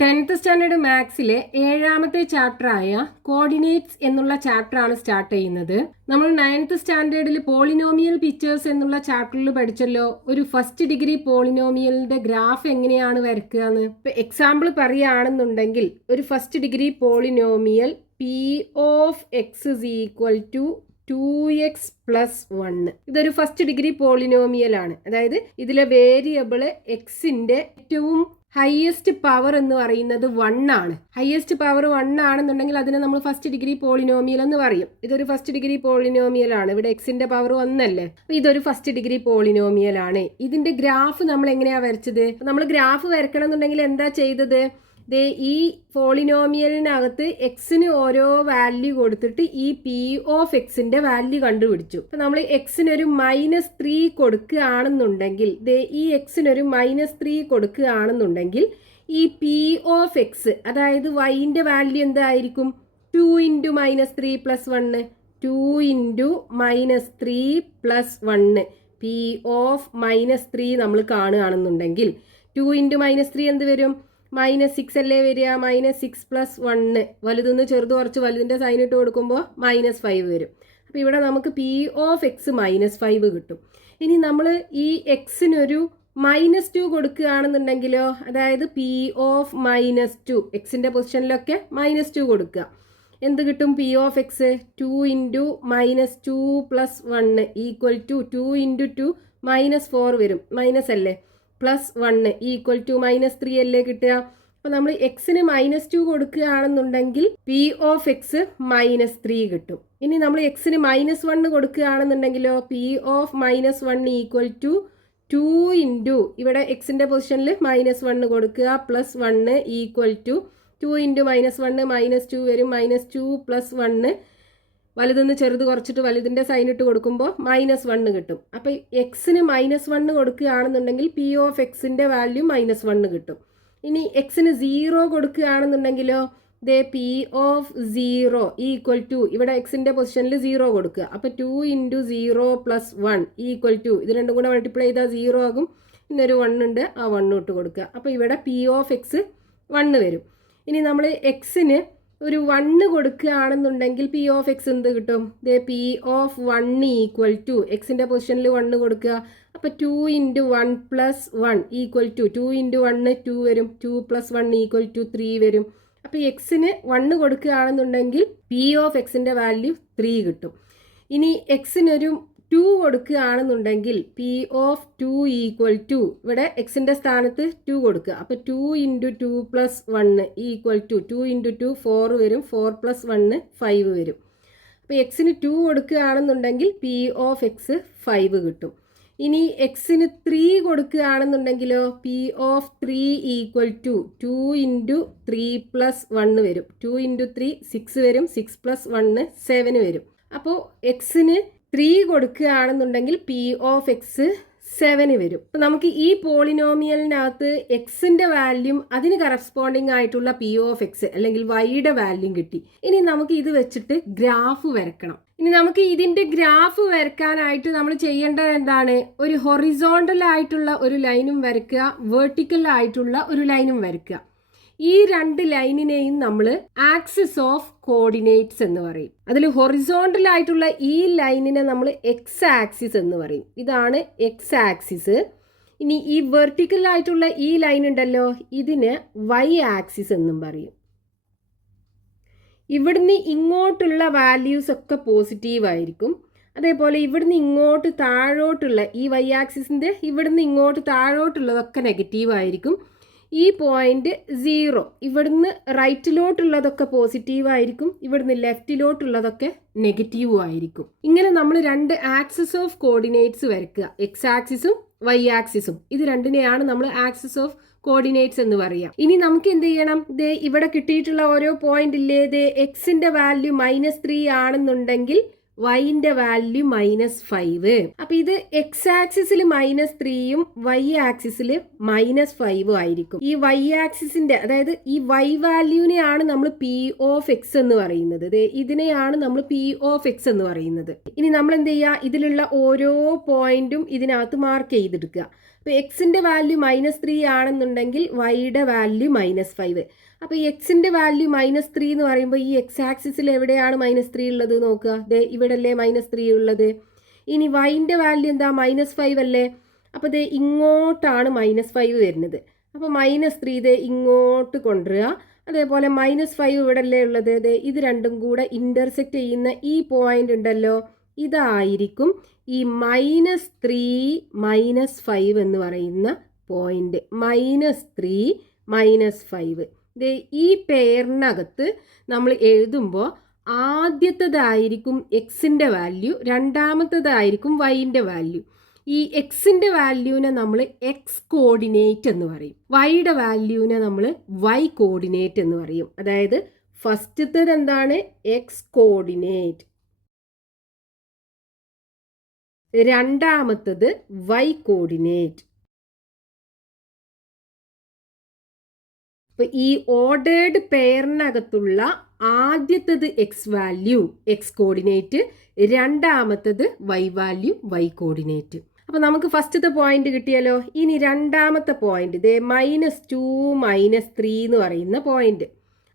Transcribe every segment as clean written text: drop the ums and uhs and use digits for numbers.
10th standard മാത്സിലെ 7ാമത്തെ ചാപ്റ്ററായ coordinates എന്നുള്ള ചാപ്റ്ററാണ് start ചെയ്യുന്നത്. നമ്മൾ 9th സ്റ്റാൻഡേർഡിൽ പോളിനോമിയൽ പിക്ചേഴ്സ് എന്നുള്ള ചാപ്റ്ററിൽ പഠിച്ചല്ലോ, ഒരു ഫസ്റ്റ് ഡിഗ്രി പോളിനോമിയലിന്റെ ഗ്രാഫ് എങ്ങനെയാണ് വരയ്ക്കുക എന്ന്. ഇപ്പൊ എക്സാമ്പിൾ പറയുകയാണെന്നുണ്ടെങ്കിൽ, ഒരു first degree polynomial P of X is equal to 2x plus 1. ഇതൊരു ഫസ്റ്റ് ഡിഗ്രി പോളിനോമിയൽ ആണ്. അതായത് ഇതിലെ വേരിയബിള് എക്സിന്റെ ഏറ്റവും ഹയസ്റ്റ് പവർ എന്ന് പറയുന്നത് 1 ആണ്. ഹയസ്റ്റ് പവർ 1 ആണെന്നുണ്ടെങ്കിൽ അതിനെ നമ്മൾ ഫസ്റ്റ് ഡിഗ്രി പോളിനോമിയൽ എന്ന് പറയും. ഇതൊരു ഫസ്റ്റ് ഡിഗ്രി പോളിനോമിയൽ ആണ്. ഇവിടെ എക്സിന്റെ പവർ 1 അല്ലേ, ഇതൊരു ഫസ്റ്റ് ഡിഗ്രി പോളിനോമിയൽ ആണ്. ഇതിന്റെ ഗ്രാഫ് നമ്മൾ എങ്ങനെയാ വരച്ചത്? നമ്മൾ ഗ്രാഫ് വരക്കണം എന്നുണ്ടെങ്കിൽ എന്താ ചെയ്തത്? ഈ പോളിനോമിയലിനകത്ത് എക്സിന് ഓരോ വാല്യൂ കൊടുത്തിട്ട് ഈ പി ഓഫ് എക്സിന്റെ വാല്യൂ കണ്ടുപിടിച്ചു. അപ്പൊ നമ്മൾ എക്സിനൊരു -3 കൊടുക്കുകയാണെന്നുണ്ടെങ്കിൽ, ഈ എക്സിനൊരു -3 കൊടുക്കുകയാണെന്നുണ്ടെങ്കിൽ ഈ പി ഓഫ് എക്സ്, അതായത് വൈന്റെ വാല്യൂ എന്തായിരിക്കും? 2 × -3 + 1. 2 × -3 + 1 പി ഓഫ് -3 നമ്മൾ കാണുകയാണെന്നുണ്ടെങ്കിൽ 2 × -3 എന്ത് വരും? -6 അല്ലേ വരിക? -6 + 1 വലുതെന്ന് ചെറുത് കുറച്ച് വലുതിന്റെ സൈൻ ഇട്ട് കൊടുക്കുമ്പോൾ -5 വരും. അപ്പോൾ ഇവിടെ നമുക്ക് പി ഓഫ് എക്സ് -5 കിട്ടും. ഇനി നമ്മൾ ഈ എക്സിനൊരു -2 കൊടുക്കുകയാണെന്നുണ്ടെങ്കിലോ, അതായത് പി ഓഫ് -2, എക്സിന്റെ പൊസിഷനിലൊക്കെ -2 കൊടുക്കുക, എന്ത് കിട്ടും? പി ഓഫ് എക്സ് 2 × -2 + 1 = 2 × 2 -4 വരും, മൈനസ് അല്ലേ, +1 = -3 അല്ലേ കിട്ടുക. അപ്പൊ നമ്മൾ എക്സിന് -2 കൊടുക്കുകയാണെന്നുണ്ടെങ്കിൽ പി ഓഫ് എക്സ് -3 കിട്ടും. ഇനി നമ്മൾ എക്സിന് -1 കൊടുക്കുകയാണെന്നുണ്ടെങ്കിലോ, പി ഓഫ് -1 = 2 ഇവിടെ എക്സിന്റെ പൊസിഷനിൽ -1 കൊടുക്കുക, +1 = 2 × -1 -2 വരും, -2 + 1 വലുതെന്ന് ചെറുത് കുറച്ചിട്ട് വലുതിന്റെ സൈൻ ഇട്ട് കൊടുക്കുമ്പോൾ -1 കിട്ടും. അപ്പൊ എക്സിന് -1 കൊടുക്കുകയാണെന്നുണ്ടെങ്കിൽ പി ഓഫ് എക്സിന്റെ വാല്യൂ -1 കിട്ടും. ഇനി എക്സിന് 0 കൊടുക്കുകയാണെന്നുണ്ടെങ്കിലോ, പി ഓഫ് 0 = ഇവിടെ എക്സിന്റെ പൊസിഷനിൽ 0 കൊടുക്കുക, അപ്പൊ 2 × 0 + 1 = ഇത് രണ്ടും കൂടെ മൾട്ടിപ്ലൈ ചെയ്താൽ 0 ആകും. ഇന്നൊരു 1 ഉണ്ട്, ആ 1 ഇട്ട് കൊടുക്കുക, അപ്പൊ ഇവിടെ പി ഓഫ് എക്സ് 1 വരും. ഇനി നമ്മൾ എക്സിന് ഒരു 1 കൊടുക്കുകയാണെന്നുണ്ടെങ്കിൽ പി ഓഫ് എക്സ് എന്ത് കിട്ടും? പി ഓഫ് 1 = എക്സിന്റെ പൊസിഷനിൽ 1 കൊടുക്കുക, അപ്പൊ 2 × 1 + 1 = 2 × 1 2 വരും, 2 + 1 = 3 വരും. അപ്പൊ എക്സിന് 1 കൊടുക്കുകയാണെന്നുണ്ടെങ്കിൽ പി ഓഫ് എക്സിന്റെ വാല്യൂ 3 കിട്ടും. ഇനി എക്സിനൊരു 2 കൊടുക്കുകയാണെന്നുണ്ടെങ്കിൽ പി ഓഫ് 2 = ഇവിടെ എക്സിന്റെ സ്ഥാനത്ത് 2 കൊടുക്കുക, അപ്പൊ 2 × 2 + 1 = 2 × 2 4 വരും, 4 + 1 5 വരും. അപ്പൊ എക്സിന് 2 കൊടുക്കുകയാണെന്നുണ്ടെങ്കിൽ പി ഓഫ് എക്സ് 5 കിട്ടും. ഇനി എക്സിന് 3 കൊടുക്കുകയാണെന്നുണ്ടെങ്കിലോ, പി ഓഫ് 3 = 2 × 3 + 1 വരും, 2 × 3 6 വരും, 6 + 1 7 വരും. അപ്പോൾ എക്സിന് 3 കൊടുക്കുകയാണെന്നുണ്ടെങ്കിൽ പി ഓഫ് എക്സ് 7 വരും. അപ്പൊ നമുക്ക് ഈ പോളിനോമിയലിനകത്ത് എക്സിന്റെ വാല്യൂ അതിന് കറസ്പോണ്ടിങ് ആയിട്ടുള്ള പി ഓഫ് എക്സ് അല്ലെങ്കിൽ വൈയുടെ വാല്യൂ കിട്ടി. ഇനി നമുക്ക് ഇത് വെച്ചിട്ട് ഗ്രാഫ് വരക്കണം. ഇനി നമുക്ക് ഇതിന്റെ ഗ്രാഫ് വരക്കാനായിട്ട് നമ്മൾ ചെയ്യേണ്ടത് എന്താണ്? ഒരു ഹൊറിസോണ്ടൽ ആയിട്ടുള്ള ഒരു ലൈനും വരയ്ക്കുക, വെർട്ടിക്കൽ ആയിട്ടുള്ള ഒരു ലൈനും വരയ്ക്കുക. ഈ 2 ലൈനിനെയും നമ്മൾ ആക്സിസ് ഓഫ് കോർഡിനേറ്റ്സ് എന്ന് പറയും. അതിൽ ഹൊറിസോണ്ടൽ ആയിട്ടുള്ള ഈ ലൈനിനെ നമ്മൾ എക്സ് ആക്സിസ് എന്ന് പറയും. ഇതാണ് എക്സ് ആക്സിസ്. ഇനി ഈ വെർട്ടിക്കൽ ആയിട്ടുള്ള ഈ ലൈൻ ഉണ്ടല്ലോ, ഇതിന് വൈ ആക്സിസ് എന്നും പറയും. ഇവിടുന്ന് ഇങ്ങോട്ടുള്ള വാല്യൂസ് ഒക്കെ പോസിറ്റീവ് ആയിരിക്കും. അതേപോലെ ഇവിടുന്ന് ഇങ്ങോട്ട് താഴോട്ടുള്ള ഈ വൈ ആക്സിസിന്റെ ഇവിടുന്ന് ഇങ്ങോട്ട് താഴോട്ടുള്ളതൊക്കെ നെഗറ്റീവ് ആയിരിക്കും. ഈ പോയിന്റ് 0, ഇവിടുന്ന് റൈറ്റിലോട്ടുള്ളതൊക്കെ പോസിറ്റീവ് ആയിരിക്കും, ഇവിടുന്ന് ലെഫ്റ്റിലോട്ടുള്ളതൊക്കെ നെഗറ്റീവും ആയിരിക്കും. ഇങ്ങനെ നമ്മൾ 2 ആക്സിസ് ഓഫ് കോർഡിനേറ്റ്സ് വരയ്ക്കുക, എക്സ് ആക്സിസും വൈ ആക്സിസും. ഇത് രണ്ടിനെയാണ് നമ്മൾ ആക്സിസ് ഓഫ് കോർഡിനേറ്റ്സ് എന്ന് പറയാം. ഇനി നമുക്ക് എന്ത് ചെയ്യണം? ഇവിടെ കിട്ടിയിട്ടുള്ള ഓരോ പോയിന്റ് ഇല്ലേ, എക്സിന്റെ വാല്യൂ -3 ആണെന്നുണ്ടെങ്കിൽ വൈന്റെ വാല്യൂ -5. അപ്പൊ ഇത് എക്സ് ആക്സിസിൽ -3ഉം വൈ ആക്സിസിൽ -5 ആയിരിക്കും. ഈ വൈ ആക്സിസിന്റെ, അതായത് ഈ വൈ വാല്യൂനെയാണ് നമ്മൾ പി ഓഫ് എക്സ് എന്ന് പറയുന്നത്. ഇതിനെയാണ് നമ്മൾ പി ഓഫ് എക്സ് എന്ന് പറയുന്നത്. ഇനി നമ്മൾ എന്ത് ചെയ്യുക? ഇതിലുള്ള ഓരോ പോയിന്റും ഇതിനകത്ത് മാർക്ക് ചെയ്തെടുക്കുക. അപ്പോൾ എക്സിൻ്റെ വാല്യൂ -3 ആണെന്നുണ്ടെങ്കിൽ വൈയുടെ വാല്യൂ -5. അപ്പോൾ എക്സിൻ്റെ വാല്യൂ -3 എന്ന് പറയുമ്പോൾ ഈ എക്സ് ആക്സിസിൽ എവിടെയാണ് -3 ഉള്ളത് നോക്കുക. ദേ ഇവിടെ അല്ലേ -3 ഉള്ളത്. ഇനി വൈൻ്റെ വാല്യൂ എന്താ -5 അല്ലേ. അപ്പോൾ ദേ ഇങ്ങോട്ടാണ് -5 വരുന്നത്. അപ്പോൾ -3 ദേ ഇങ്ങോട്ട് കൊണ്ടുവരിക. അതേപോലെ -5 ഇവിടെ അല്ലേ ഉള്ളത്. ദേ ഇത് രണ്ടും കൂടെ ഇൻ്റർസെക്റ്റ് ചെയ്യുന്ന ഈ പോയിന്റ് ഉണ്ടല്ലോ, ഇതായിരിക്കും ഈ -3 -5 എന്ന് പറയുന്ന പോയിന്റ്. -3 -5 ദേ ഈ പെയറിനകത്ത് നമ്മൾ എഴുതുമ്പോൾ ആദ്യത്തേതായിരിക്കും എക്സിൻ്റെ വാല്യൂ, രണ്ടാമത്തേതായിരിക്കും വൈൻ്റെ വാല്യൂ. ഈ എക്സിൻ്റെ വാല്യൂവിനെ നമ്മൾ എക്സ് കോർഡിനേറ്റ് എന്ന് പറയും, വൈയുടെ വാല്യൂവിനെ നമ്മൾ വൈ കോർഡിനേറ്റ് എന്ന് പറയും. അതായത് ഫസ്റ്റത്തേത് എന്താണ്? എക്സ് കോർഡിനേറ്റ്, രണ്ടാമത്തത് വൈ കോർഡിനേറ്റ്. അപ്പോൾ ഈ ഓർഡേർഡ് പെയറിനകത്തുള്ള ആദ്യത്തത് എക്സ് വാല്യൂ എക്സ് കോർഡിനേറ്റ്, രണ്ടാമത്തത് വൈ വാല്യൂ വൈ കോർഡിനേറ്റ്. അപ്പോൾ നമുക്ക് ഫസ്റ്റത്തെ പോയിന്റ് കിട്ടിയല്ലോ. ഇനി രണ്ടാമത്തെ പോയിന്റ് ദേ -2 -3 എന്ന് പറയുന്ന പോയിന്റ്.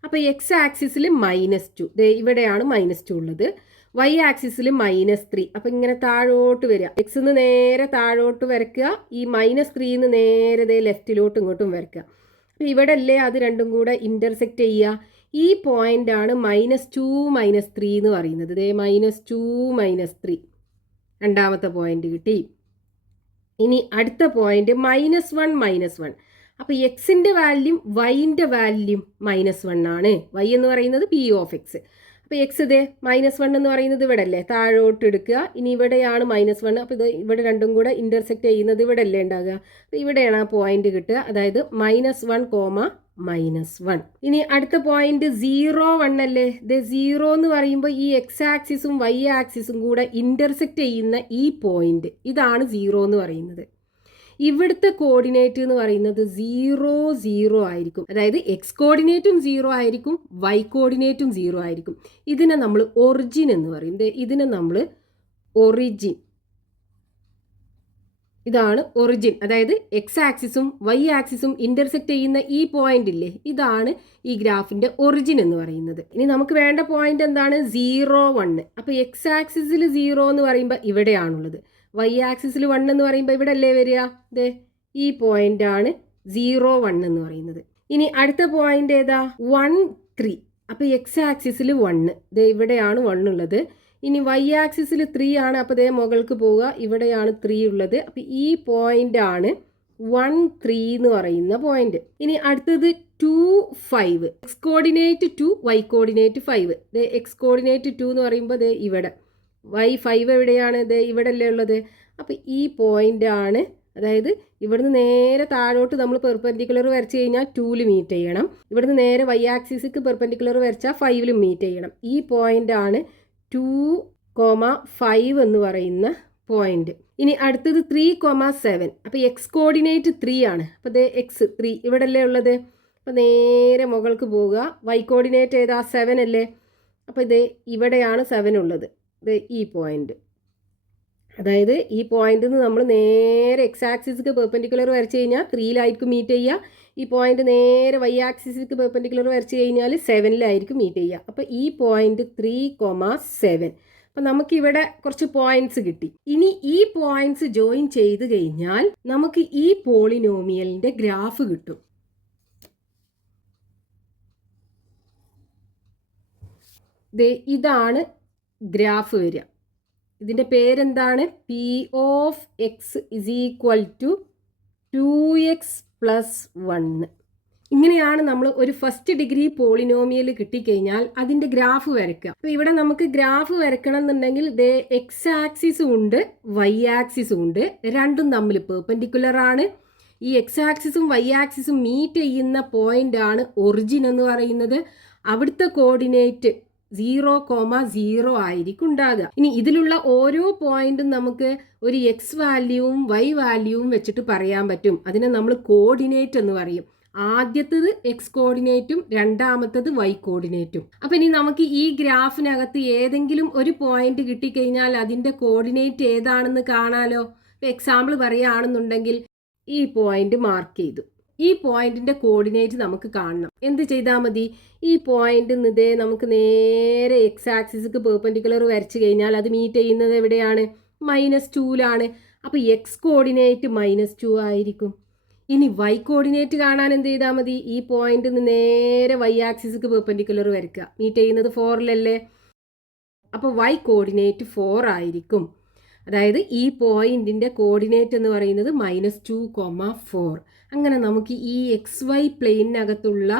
അപ്പോൾ എക്സ് ആക്സിസിൽ -2, ദേ ഇവിടെയാണ് -2 ഉള്ളത്. വൈ ആക്സിസിൽ -3. അപ്പോൾ ഇങ്ങനെ താഴോട്ട് വരിക, എക്സ് നിന്ന് നേരെ താഴോട്ട് വരയ്ക്കുക, ഈ -3 നേരെ ദേ ലെഫ്റ്റിലോട്ടും ഇങ്ങോട്ടും വരയ്ക്കുക. അപ്പോൾ ഇവിടെ അല്ലേ അത് രണ്ടും കൂടെ ഇൻ്റർസെക്റ്റ് ചെയ്യുക. ഈ പോയിൻ്റാണ് -2 -3 എന്ന് പറയുന്നത്. ദേ -2 -3 രണ്ടാമത്തെ പോയിന്റ് കിട്ടി. ഇനി അടുത്ത പോയിന്റ് -1 -1. അപ്പോൾ എക്സിൻ്റെ വാല്യൂം വൈൻ്റെ വാല്യൂം -1 ആണ്. വൈ എന്ന് പറയുന്നത് പി ഓഫ് എക്സ്. അപ്പോൾ എക്സ് ഇതേ -1 എന്ന് പറയുന്നത് ഇവിടെ അല്ലേ, താഴോട്ട് എടുക്കുക. ഇനി ഇവിടെയാണ് -1. അപ്പോൾ ഇത് ഇവിടെ രണ്ടും കൂടെ ഇൻ്റർസെക്റ്റ് ചെയ്യുന്നത് ഇവിടെ അല്ലേ ഉണ്ടാകുക. അപ്പോൾ ഇവിടെയാണ് ആ പോയിന്റ് കിട്ടുക. അതായത് -1, -1. ഇനി അടുത്ത പോയിന്റ് 0 1 അല്ലേ. ഇത് 0 എന്ന് പറയുമ്പോൾ ഈ എക്സ് ആക്സിസും വൈ ആക്സിസും കൂടെ ഇൻ്റർസെക്റ്റ് ചെയ്യുന്ന ഈ പോയിന്റ്, ഇതാണ് 0 എന്ന് പറയുന്നത്. ഇവിടുത്തെ കോർഡിനേറ്റ് എന്ന് പറയുന്നത് 0 0 ആയിരിക്കും. അതായത് എക്സ് കോർഡിനേറ്റും 0 ആയിരിക്കും, വൈ കോർഡിനേറ്റും 0 ആയിരിക്കും. ഇതിനെ നമ്മൾ ഒറിജിൻ എന്ന് പറയും. ഇതിനെ നമ്മൾ ഒറിജിൻ, ഇതാണ് ഒറിജിൻ. അതായത് എക്സ് ആക്സിസും വൈ ആക്സിസും ഇൻ്റർസെക്റ്റ് ചെയ്യുന്ന ഈ പോയിന്റ് ഇല്ലേ, ഇതാണ് ഈ ഗ്രാഫിൻ്റെ ഒറിജിൻ എന്ന് പറയുന്നത്. ഇനി നമുക്ക് വേണ്ട പോയിന്റ് എന്താണ്? 0 1. അപ്പോൾ എക്സ് ആക്സിസിൽ 0 എന്ന് പറയുമ്പോൾ ഇവിടെയാണുള്ളത്. വൈ ആക്സിസിൽ 1 എന്ന് പറയുമ്പോൾ ഇവിടെ അല്ലേ വരിക. ദേ ഈ പോയിന്റാണ് 0 1 എന്ന് പറയുന്നത്. ഇനി അടുത്ത പോയിന്റ് ഏതാ? 1 3. അപ്പോൾ എക്സ് ആക്സിസിൽ 1, ദേ ഇവിടെയാണ് 1 ഉള്ളത്. ഇനി വൈ ആക്സിസിൽ 3 ആണ്. അപ്പോൾ ദേ മുകൾക്ക് പോവുക, ഇവിടെയാണ് 3 ഉള്ളത്. അപ്പോൾ ഈ പോയിന്റാണ് 1 3 എന്ന് പറയുന്ന പോയിന്റ്. ഇനി അടുത്തത് 2 5. X coordinate 2, Y coordinate 5. ദേ എക്സ് കോർഡിനേറ്റ് 2 എന്ന് പറയുമ്പോൾ ദേ ഇവിടെ, വൈ 5 എവിടെയാണ്? ദേ ഇവിടെ അല്ലേ ഉള്ളത്. അപ്പോൾ ഈ പോയിൻ്റാണ്, അതായത് ഇവിടുന്ന് നേരെ താഴോട്ട് നമ്മൾ പെർപെൻഡിക്കുലർ വരച്ച് കഴിഞ്ഞാൽ 2ൽ മീറ്റ് ചെയ്യണം. ഇവിടുന്ന് നേരെ വൈ ആക്സിസിക്ക് പെർപെൻഡിക്കുലർ വരച്ചാൽ 5ലും മീറ്റ് ചെയ്യണം. ഈ പോയിൻ്റാണ് 2, 5 എന്ന് പറയുന്ന പോയിന്റ്. ഇനി അടുത്തത് 3, 7. അപ്പോൾ എക്സ് കോർഡിനേറ്റ് 3 ആണ്. അപ്പോൾ ദേ എക്സ് 3 ഇവിടെ അല്ലേ ഉള്ളത്. അപ്പോൾ നേരെ മുകൾക്ക് പോവുക. വൈ കോർഡിനേറ്റ് ഏതാ? 7 അല്ലേ. അപ്പോൾ ഇത് ഇവിടെയാണ് 7 ഉള്ളത്. ഈ പോയിന്റ്, അതായത് ഈ പോയിന്റിൽ നിന്ന് നമ്മൾ നേരെ എക്സ് ആക്സിസിക്ക് പെർപെൻഡിക്കുലർ വരച്ച് കഴിഞ്ഞാൽ 3ലായിരിക്കും മീറ്റ് ചെയ്യുക. ഈ പോയിന്റ് നേരെ വൈ ആക്സിസിക്ക് പെർപെൻഡിക്കുലർ വരച്ച് കഴിഞ്ഞാൽ 7ലായിരിക്കും മീറ്റ് ചെയ്യുക. അപ്പോൾ ഈ പോയിന്റ് 3, 7. അപ്പോൾ നമുക്കിവിടെ കുറച്ച് പോയിന്റ്സ് കിട്ടി. ഇനി ഈ പോയിന്റ്സ് ജോയിൻ ചെയ്ത് കഴിഞ്ഞാൽ നമുക്ക് ഈ പോളിനോമിയലിൻ്റെ ഗ്രാഫ് കിട്ടും. ഇതാണ് ഗ്രാഫ് വരിക. ഇതിൻ്റെ പേരെന്താണ്? P of X is equal to 2x + 1. ഇങ്ങനെയാണ് നമ്മൾ ഒരു ഫസ്റ്റ് ഡിഗ്രി പോളിനോമിയൽ കിട്ടിക്കഴിഞ്ഞാൽ അതിൻ്റെ ഗ്രാഫ് വരയ്ക്കുക. അപ്പോൾ ഇവിടെ നമുക്ക് ഗ്രാഫ് വരയ്ക്കണം എന്നുണ്ടെങ്കിൽ ദേ എക്സ് ആക്സിസും ഉണ്ട്, വൈ ആക്സിസും ഉണ്ട്. രണ്ടും തമ്മിൽ പെർപെൻഡിക്കുലർ ആണ്. ഈ എക്സ് ആക്സിസും വൈ ആക്സിസും മീറ്റ് ചെയ്യുന്ന പോയിന്റ് ആണ് ഒറിജിൻ എന്ന് പറയുന്നത്. അവിടുത്തെ കോർഡിനേറ്റ് 0, 0 ആയിരിക്കും ഉണ്ടാകുക. ഇനി ഇതിലുള്ള ഓരോ പോയിന്റും നമുക്ക് ഒരു എക്സ് വാല്യൂവും വൈ വാല്യൂവും വെച്ചിട്ട് പറയാൻ പറ്റും. അതിനെ നമ്മൾ കോർഡിനേറ്റ് എന്ന് പറയും. ആദ്യത്തേത് എക്സ് കോർഡിനേറ്റും രണ്ടാമത്തത് വൈ കോർഡിനേറ്റും. അപ്പം ഇനി നമുക്ക് ഈ ഗ്രാഫിനകത്ത് ഏതെങ്കിലും ഒരു പോയിന്റ് കിട്ടിക്കഴിഞ്ഞാൽ അതിൻ്റെ കോർഡിനേറ്റ് ഏതാണെന്ന് കാണാലോ. എക്സാമ്പിൾ പറയുകയാണെന്നുണ്ടെങ്കിൽ ഈ പോയിന്റ് മാർക്ക് ചെയ്തു. ഈ പോയിന്റിന്റെ കോർഡിനേറ്റ് നമുക്ക് കാണണം. എന്ത് ചെയ്താൽ മതി? ഈ പോയിന്റ് ഇതേ നമുക്ക് നേരെ എക്സ് ആക്സിസ്ക്ക് പെർപെൻഡിക്കുലർ വരച്ചു കഴിഞ്ഞാൽ അത് മീറ്റ് ചെയ്യുന്നത് എവിടെയാണ്? -2ലാണ്. അപ്പോൾ എക്സ് കോർഡിനേറ്റ് -2 ആയിരിക്കും. ഇനി വൈ കോർഡിനേറ്റ് കാണാൻ എന്ത് ചെയ്താൽ മതി? ഈ പോയിന്റ് നേരെ വൈ ആക്സിസ്ക്ക് പെർപെൻഡിക്കുലർ വരയ്ക്കുക. മീറ്റ് ചെയ്യുന്നത് 4ലല്ലേ? അപ്പോൾ വൈ കോർഡിനേറ്റ് 4 ആയിരിക്കും. അതായത് ഈ പോയിന്റിന്റെ കോർഡിനേറ്റ് എന്ന് പറയുന്നത് -2, 4. അങ്ങനെ നമുക്ക് ഈ XY പ്ലെയിനകത്തുള്ള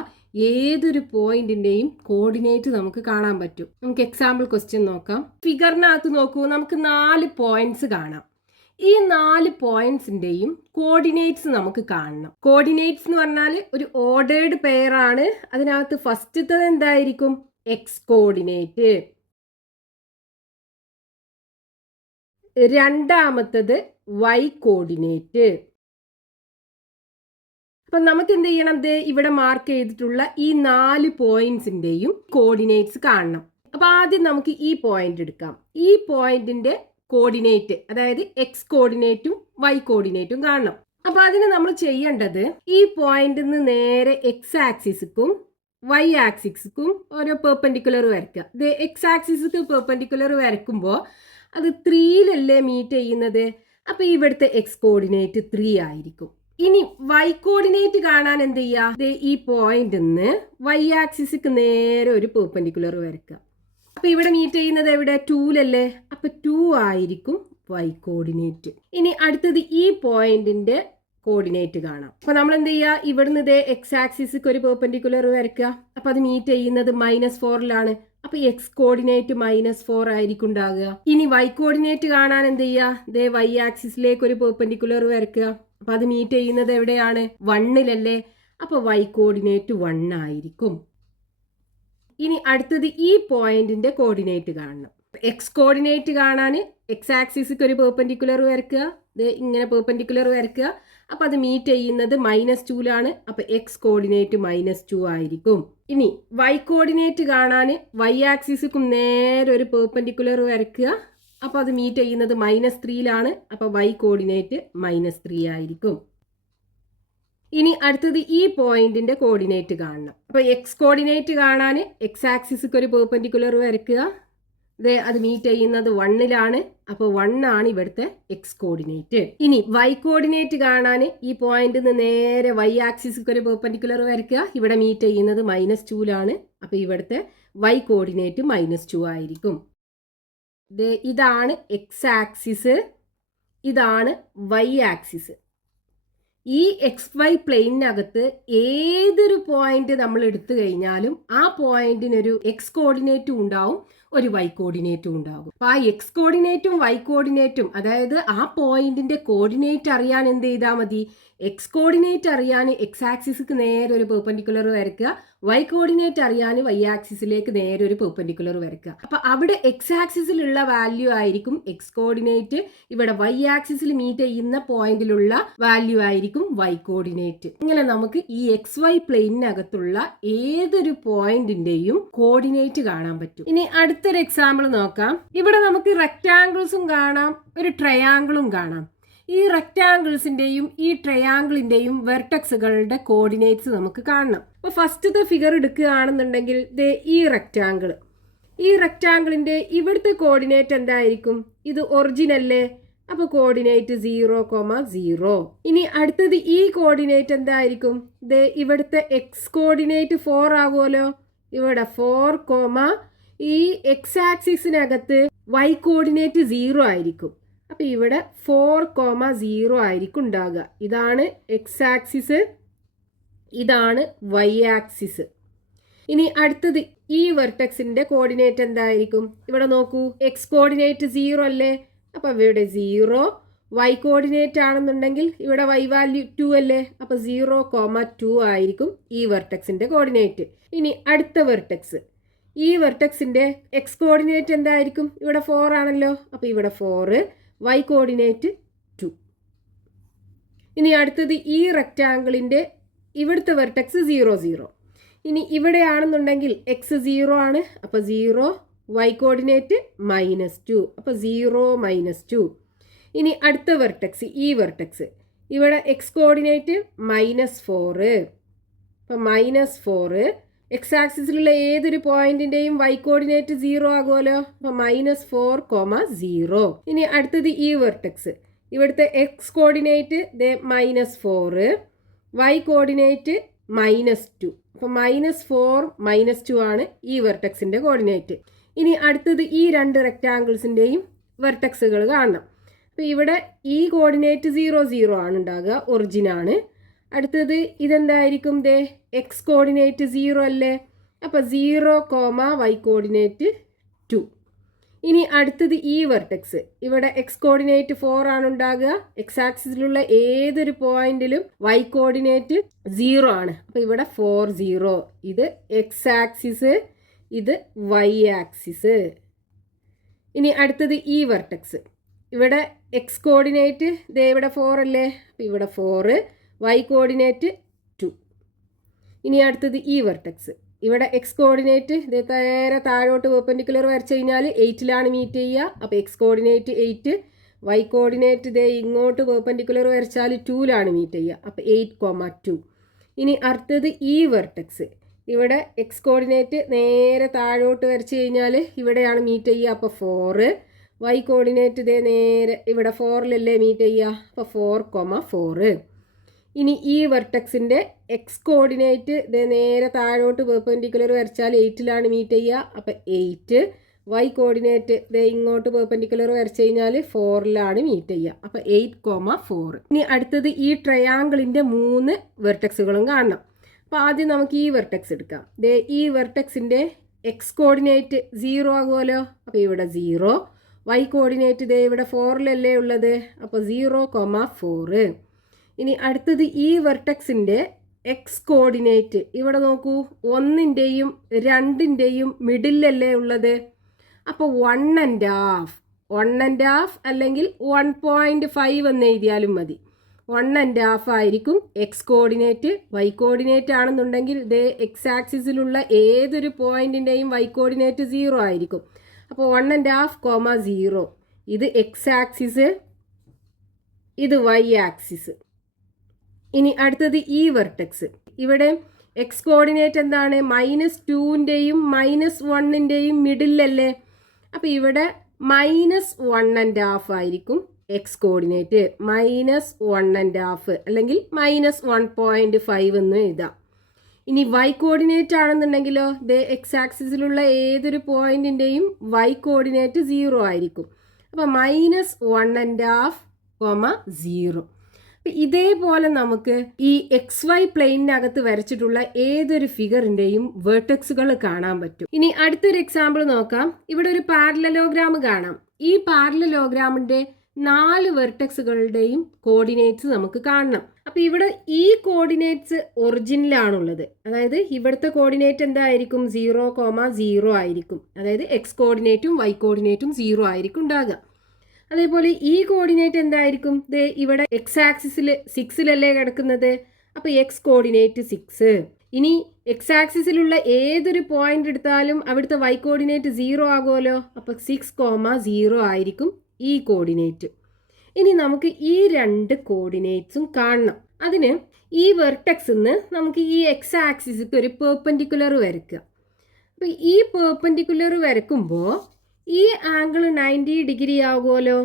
ഏതൊരു പോയിന്റിന്റെയും കോർഡിനേറ്റ് നമുക്ക് കാണാൻ പറ്റും. നമുക്ക് എക്സാമ്പിൾ ക്വസ്റ്റ്യൻ നോക്കാം. ഫിഗറിനകത്ത് നോക്കൂ, നമുക്ക് 4 പോയിന്റ്സ് കാണാം. ഈ 4 പോയിന്റ്സിന്റെയും കോർഡിനേറ്റ്സ് നമുക്ക് കാണണം. കോർഡിനേറ്റ്സ് എന്ന് പറഞ്ഞാൽ ഒരു ഓർഡേർഡ് പെയർ ആണ്. അതിനകത്ത് ഫസ്റ്റത്തത് എന്തായിരിക്കും? X coordinate. രണ്ടാമത്തത് വൈ കോർഡിനേറ്റ്. അപ്പൊ നമുക്ക് എന്ത് ചെയ്യണം? ഇവിടെ മാർക്ക് ചെയ്തിട്ടുള്ള ഈ 4 പോയിന്റ്സിന്റെയും കോർഡിനേറ്റ്സ് കാണണം. അപ്പൊ ആദ്യം നമുക്ക് ഈ പോയിന്റ് എടുക്കാം. ഈ പോയിന്റിന്റെ കോർഡിനേറ്റ്, അതായത് എക്സ് കോർഡിനേറ്റും വൈ കോർഡിനേറ്റും കാണണം. അപ്പൊ അതിന് നമ്മൾ ചെയ്യേണ്ടത്, ഈ പോയിന്റിൽ നിന്ന് നേരെ എക്സ് ആക്സിസ്ക്കും വൈ ആക്സിസ്ക്കും ഓരോ പെർപെൻഡിക്കുലർ വരയ്ക്കുക. ഇത് എക്സ് ആക്സിസ്ക്ക് പെർപെൻഡിക്കുലർ വരയ്ക്കുമ്പോൾ അത് 3ലല്ലേ മീറ്റ് ചെയ്യുന്നത്? അപ്പൊ ഇവിടുത്തെ എക്സ് കോർഡിനേറ്റ് 3 ആയിരിക്കും. ഇനി വൈ കോർഡിനേറ്റ് കാണാൻ എന്ത് ചെയ്യുക? ഈ പോയിന്റ് നിന്ന് വൈ ആക്സിസ്ക്ക് നേരെ ഒരു പെർപെൻഡിക്കുലർ വരയ്ക്കുക. അപ്പൊ ഇവിടെ മീറ്റ് ചെയ്യുന്നത് എവിടെ? 2ലല്ലേ? അപ്പൊ 2 ആയിരിക്കും വൈ കോർഡിനേറ്റ്. ഇനി അടുത്തത് ഈ പോയിന്റിന്റെ കോർഡിനേറ്റ് കാണാം. അപ്പൊ നമ്മൾ എന്ത് ചെയ്യുക? ഇവിടുന്ന് എക്സ് ആക്സിസ്ക്ക് ഒരു പെർപെൻഡിക്കുലർ വരയ്ക്കുക. അപ്പൊ അത് മീറ്റ് ചെയ്യുന്നത് -4ലാണ്. അപ്പൊ എക്സ് കോർഡിനേറ്റ് -4 ആയിരിക്കും ഉണ്ടാകുക. ഇനി വൈ കോർഡിനേറ്റ് കാണാൻ എന്ത് ചെയ്യുക? വൈ ആക്സിസിലേക്ക് ഒരു പെർപെൻഡിക്കുലർ വരയ്ക്കുക. അപ്പൊ അത് മീറ്റ് ചെയ്യുന്നത് എവിടെയാണ്? 1ലല്ലേ? അപ്പൊ വൈ കോർഡിനേറ്റ് 1 ആയിരിക്കും. ഇനി അടുത്തത് ഈ പോയിന്റിന്റെ കോർഡിനേറ്റ് കാണണം. എക്സ് കോർഡിനേറ്റ് കാണാൻ എക്സ് ആക്സിസിക്ക് ഒരു പെർപെൻഡിക്കുലർ വരയ്ക്കുക. ഇങ്ങനെ പെർപെൻഡിക്കുലർ വരയ്ക്കുക. അപ്പൊ അത് മീറ്റ് ചെയ്യുന്നത് -2ലാണ്. അപ്പൊ എക്സ് കോർഡിനേറ്റ് -2 ആയിരിക്കും. ഇനി വൈ കോർഡിനേറ്റ് കാണാൻ വൈ ആക്സിസിക്കും നേരെ ഒരു പെർപെൻഡിക്കുലർ വരയ്ക്കുക. അപ്പൊ അത് മീറ്റ് ചെയ്യുന്നത് -3ലാണ്. അപ്പൊ വൈ കോർഡിനേറ്റ് -3 ആയിരിക്കും. ഇനി അടുത്തത് ഈ പോയിന്റിന്റെ കോർഡിനേറ്റ് കാണണം. അപ്പൊ എക്സ് കോർഡിനേറ്റ് കാണാൻ എക്സ് ആക്സിസിക്ക് ഒരു പെർപെൻഡിക്കുലർ വരയ്ക്കുക. അത് മീറ്റ് ചെയ്യുന്നത് 1ലാണ്. അപ്പോൾ 1 ആണ് ഇവിടുത്തെ എക്സ് കോർഡിനേറ്റ്. ഇനി വൈ കോർഡിനേറ്റ് കാണാൻ ഈ പോയിന്റ് നേരെ വൈ ആക്സിസിക്ക് ഒരു പെർപെൻഡിക്കുലർ വരയ്ക്കുക. ഇവിടെ മീറ്റ് ചെയ്യുന്നത് -2ലാണ്. അപ്പോൾ ഇവിടുത്തെ വൈ കോർഡിനേറ്റ് -2 ആയിരിക്കും. ഇതാണ് എക്സ് ആക്സിസ്, ഇതാണ് വൈ ആക്സിസ്. ഈ XY പ്ലെയിനകത്ത് ഏതൊരു പോയിന്റ് നമ്മൾ എടുത്തു കഴിഞ്ഞാലും ആ പോയിന്റിനൊരു എക്സ് കോർഡിനേറ്റും ഉണ്ടാവും, ഒരു വൈ കോർഡിനേറ്റും ഉണ്ടാകും. അപ്പൊ ആ എക്സ് കോർഡിനേറ്റും വൈ കോർഡിനേറ്റും, അതായത് ആ പോയിന്റിന്റെ കോർഡിനേറ്റ് അറിയാൻ എന്ത് ചെയ്താൽ മതി? എക്സ് കോർഡിനേറ്റ് അറിയാൻ എക്സ് ആക്സിസിക്ക് നേരെ ഒരു പെർപെൻഡിക്കുലർ വരയ്ക്കുക. വൈ കോർഡിനേറ്റ് അറിയാൻ വൈ ആക്സിസിലേക്ക് നേരെ ഒരു പെർപെൻഡിക്കുലർ വരയ്ക്കുക. അപ്പൊ അവിടെ എക്സ് ആക്സിസിലുള്ള വാല്യൂ ആയിരിക്കും എക്സ് കോർഡിനേറ്റ്. ഇവിടെ വൈ ആക്സിസിൽ മീറ്റ് ചെയ്യുന്ന പോയിന്റിലുള്ള വാല്യൂ ആയിരിക്കും വൈ കോർഡിനേറ്റ്. ഇങ്ങനെ നമുക്ക് ഈ XY പ്ലെയിനകത്തുള്ള ഏതൊരു പോയിന്റിന്റെയും കോർഡിനേറ്റ് കാണാൻ പറ്റും. ഇനി അടുത്തൊരു എക്സാമ്പിൾ നോക്കാം. ഇവിടെ നമുക്ക് റെക്ടാംഗിൾസും കാണാം, ഒരു ട്രയാങ്കിളും കാണാം. ഈ റെക്ടാംഗിൾസിന്റെയും ഈ ട്രയാങ്കിളിന്റെയും വെർട്ടക്സുകളുടെ കോർഡിനേറ്റ്സ് നമുക്ക് കാണണം. അപ്പോൾ ഫസ്റ്റത്തെ ഫിഗർ എടുക്കുകയാണെന്നുണ്ടെങ്കിൽ ഈ റെക്ടാംഗിളിന്റെ ഇവിടുത്തെ കോർഡിനേറ്റ് എന്തായിരിക്കും? ഇത് ഒറിജിനല്ലേ? അപ്പോൾ കോർഡിനേറ്റ് 0,0. ഇനി അടുത്തത് ഈ കോർഡിനേറ്റ് എന്തായിരിക്കും? ഇവിടുത്തെ എക്സ് കോർഡിനേറ്റ് 4 ആകുമല്ലോ. ഇവിടെ 4, ഈ എക്സ് ആക്സിസിനകത്ത് വൈ കോർഡിനേറ്റ് 0 ആയിരിക്കും. അപ്പൊ ഇവിടെ 4,0 ആയിരിക്കും ഉണ്ടാകുക. ഇതാണ് എക്സ് ആക്സിസ്, ഇതാണ് വൈ ആക്സിസ്. ഇനി അടുത്തത് ഈ വെർട്ടെക്സിന്റെ കോർഡിനേറ്റ് എന്തായിരിക്കും? ഇവിടെ നോക്കൂ, എക്സ് കോർഡിനേറ്റ് 0 അല്ലേ? അപ്പൊ ഇവിടെ 0. വൈ കോർഡിനേറ്റ് ആണെന്നുണ്ടെങ്കിൽ ഇവിടെ വൈ വാല്യൂ 2 അല്ലേ? അപ്പൊ 0,2 ആയിരിക്കും ഈ വെർട്ടെക്സിന്റെ കോർഡിനേറ്റ്. ഇനി അടുത്ത വെർട്ടെക്സ്, ഈ വെർട്ടെക്സിന്റെ എക്സ് കോർഡിനേറ്റ് എന്തായിരിക്കും? ഇവിടെ 4 ആണല്ലോ. അപ്പൊ ഇവിടെ 4, വൈ കോർഡിനേറ്റ് 2. ഇനി അടുത്തത് ഈ റെക്റ്റാങ്കിളിന്റെ ഇവിടുത്തെ വെർട്ടെക്സ് 0, 0. ഇനി ഇവിടെയാണെന്നുണ്ടെങ്കിൽ എക്സ് 0 ആണ്. അപ്പൊ 0, വൈ കോർഡിനേറ്റ് -2. അപ്പൊ 0, -2. ഇനി അടുത്ത വെർട്ടെക്സ്, ഈ വെർട്ടെക്സ്, ഇവിടെ എക്സ് കോർഡിനേറ്റ് -4. അപ്പം -4 എക്സ് ആക്സിസിലുള്ള ഏതൊരു പോയിന്റിൻ്റെയും വൈ കോർഡിനേറ്റ് 0 ആകുമല്ലോ. അപ്പം -4, 0. ഇനി അടുത്തത് ഈ വെർട്ടെക്സ്. ഇവിടുത്തെ എക്സ് കോർഡിനേറ്റ് -4, വൈ കോർഡിനേറ്റ് -2. അപ്പം -4, -2 ആണ് ഈ വെർട്ടെക്സിൻ്റെ കോർഡിനേറ്റ്. ഇനി അടുത്തത് ഈ രണ്ട് റെക്റ്റാങ്കിൾസിൻ്റെയും വെർട്ടെക്സുകൾ കാണണം. അപ്പോൾ ഇവിടെ ഈ കോർഡിനേറ്റ് 0, 0 ആണ് ഉണ്ടാകുക, ഒറിജിനാണ്. അടുത്തത് ഇതെന്തായിരിക്കും? എക്സ് കോർഡിനേറ്റ് 0 അല്ലേ. അപ്പോൾ 0, വൈ കോർഡിനേറ്റ് 2. ഇനി അടുത്തത് ഈ വെർട്ടെക്സ്. ഇവിടെ എക്സ് കോർഡിനേറ്റ് 4 ആണ് ഉണ്ടാകുക. എക്സ് ആക്സിസിലുള്ള ഏതൊരു പോയിന്റിലും വൈ കോർഡിനേറ്റ് 0 ആണ്. അപ്പോൾ ഇവിടെ 4, 0. ഇത് എക്സ് ആക്സിസ്, ഇത് വൈ ആക്സിസ്. ഇനി അടുത്തത് ഈ വെർട്ടെക്സ്. ഇവിടെ എക്സ് കോർഡിനേറ്റ് ഇവിടെ 4 അല്ലേ. അപ്പോൾ ഇവിടെ 4, വൈ കോർഡിനേറ്റ് 2. ഇനി അടുത്തത് ഈ വെർട്ടെക്സ്. ഇവിടെ എക്സ് കോർഡിനേറ്റ് നേരെ താഴോട്ട് പെർപെൻഡിക്കുലർ വരച്ച് കഴിഞ്ഞാൽ 8ലാണ് മീറ്റ് ചെയ്യുക. അപ്പോൾ എക്സ് കോർഡിനേറ്റ് 8, വൈ കോർഡിനേറ്റ് ഇങ്ങോട്ട് പെർപെൻഡിക്കുലർ വരച്ചാൽ 2ലാണ് മീറ്റ് ചെയ്യുക. അപ്പോൾ 8, 2. ഇനി അടുത്തത് ഈ വെർട്ടെക്സ്. ഇവിടെ എക്സ് കോർഡിനേറ്റ് നേരെ താഴോട്ട് വരച്ച് കഴിഞ്ഞാൽ ഇവിടെയാണ് മീറ്റ് ചെയ്യുക. അപ്പോൾ 4, വൈ കോർഡിനേറ്റ് നേരെ ഇവിടെ 4ലല്ലേ മീറ്റ് ചെയ്യുക. അപ്പോൾ 4, 4. ഇനി ഈ വെർട്ടെക്സിൻ്റെ എക്സ് കോർഡിനേറ്റ് നേരെ താഴോട്ട് പെർപെൻഡിക്കുലർ വരച്ചാൽ 8ലാണ് മീറ്റ് ചെയ്യുക. അപ്പോൾ 8, വൈ കോർഡിനേറ്റ് ഇങ്ങോട്ട് പെർപെൻഡിക്കുലർ വരച്ച് കഴിഞ്ഞാൽ 4ലാണ് മീറ്റ് ചെയ്യുക. അപ്പോൾ 8, 4. ഇനി അടുത്തത് ഈ ട്രയാങ്കിളിൻ്റെ 3 വെർട്ടെക്സുകളും കാണണം. അപ്പോൾ ആദ്യം നമുക്ക് ഈ വെർട്ടെക്സ് എടുക്കാം. ഈ വെർട്ടെക്സിൻ്റെ എക്സ് കോർഡിനേറ്റ് 0 ആകുമല്ലോ. അപ്പോൾ ഇവിടെ 0, വൈ കോർഡിനേറ്റ് ഇവിടെ 4ലല്ലേ ഉള്ളത്. അപ്പോൾ 0, 4. ഇനി അടുത്തത് ഈ വെർട്ടെക്സിൻ്റെ എക്സ് കോർഡിനേറ്റ് ഇവിടെ നോക്കൂ, 1ൻ്റെയും 2ൻ്റെയും മിഡിലല്ലേ ഉള്ളത്. അപ്പോൾ 1.5 അല്ലെങ്കിൽ 1.5 എന്ന് എഴുതിയാലും മതി. 1.5 ആയിരിക്കും എക്സ് കോർഡിനേറ്റ്. വൈ കോർഡിനേറ്റ് ആണെന്നുണ്ടെങ്കിൽ എക്സ് ആക്സിസിലുള്ള ഏതൊരു പോയിന്റിൻ്റെയും വൈ കോർഡിനേറ്റ് 0 ആയിരിക്കും. അപ്പോൾ 1.5, 0. ഇത് എക്സ് ആക്സിസ്, ഇത് വൈ ആക്സിസ്. ഇനി അടുത്തത് ഈ വെർട്ടെക്സ്. ഇവിടെ എക്സ് കോർഡിനേറ്റ് എന്താണ്? -2ൻ്റെയും -1ൻ്റെയും മിഡിലല്ലേ. അപ്പോൾ ഇവിടെ -1.5 ആയിരിക്കും എക്സ് കോർഡിനേറ്റ്. -1.5 അല്ലെങ്കിൽ -1.5 എന്ന് എഴുതാം. ഇനി വൈ കോർഡിനേറ്റ് ആണെന്നുണ്ടെങ്കിലോ എക്സ് ആക്സിസിലുള്ള ഏതൊരു പോയിന്റിൻ്റെയും വൈ കോർഡിനേറ്റ് 0 ആയിരിക്കും. അപ്പോൾ -1.5, 0. ഇതേപോലെ നമുക്ക് ഈ XY പ്ലെയിനകത്ത് വരച്ചിട്ടുള്ള ഏതൊരു ഫിഗറിൻ്റെയും വേർട്ടെക്സുകൾ കാണാൻ പറ്റും. ഇനി അടുത്തൊരു എക്സാമ്പിൾ നോക്കാം. ഇവിടെ ഒരു പാരലലോഗ്രാം കാണാം. ഈ പാരലലോഗ്രാമിൻ്റെ 4 വെർട്ടെക്സുകളുടെയും കോർഡിനേറ്റ്സ് നമുക്ക് കാണണം. അപ്പോൾ ഇവിടെ ഈ കോർഡിനേറ്റ്സ് ഒറിജിനിലാണുള്ളത്. അതായത് ഇവിടുത്തെ കോർഡിനേറ്റ് എന്തായിരിക്കും? 0, 0 ആയിരിക്കും. അതായത് എക്സ് കോർഡിനേറ്റും വൈ കോർഡിനേറ്റും 0 ആയിരിക്കും ഉണ്ടാകുക. അതേപോലെ ഈ കോർഡിനേറ്റ് എന്തായിരിക്കും? ഇവിടെ എക്സ് ആക്സിസിൽ 6ലല്ലേ കിടക്കുന്നത്. അപ്പോൾ എക്സ് കോർഡിനേറ്റ് 6. ഇനി എക്സ് ആക്സിസിലുള്ള ഏതൊരു പോയിന്റ് എടുത്താലും അവിടുത്തെ വൈ കോർഡിനേറ്റ് 0 ആകുമല്ലോ. അപ്പോൾ 6, 0 ആയിരിക്കും ഈ കോർഡിനേറ്റ്. ഇനി നമുക്ക് ഈ 2 കോർഡിനേറ്റ്സും കാണണം. അതിന് ഈ വെർട്ടെക്സിൽ നിന്ന് നമുക്ക് ഈ എക്സ് ആക്സിസിക്ക് ഒരു പെർപെൻഡിക്കുലർ വരയ്ക്കുക. അപ്പോൾ ഈ പെർപെൻഡിക്കുലർ വരയ്ക്കുമ്പോൾ ഈ ആംഗിൾ 90 ഡിഗ്രി ആകുമല്ലോ.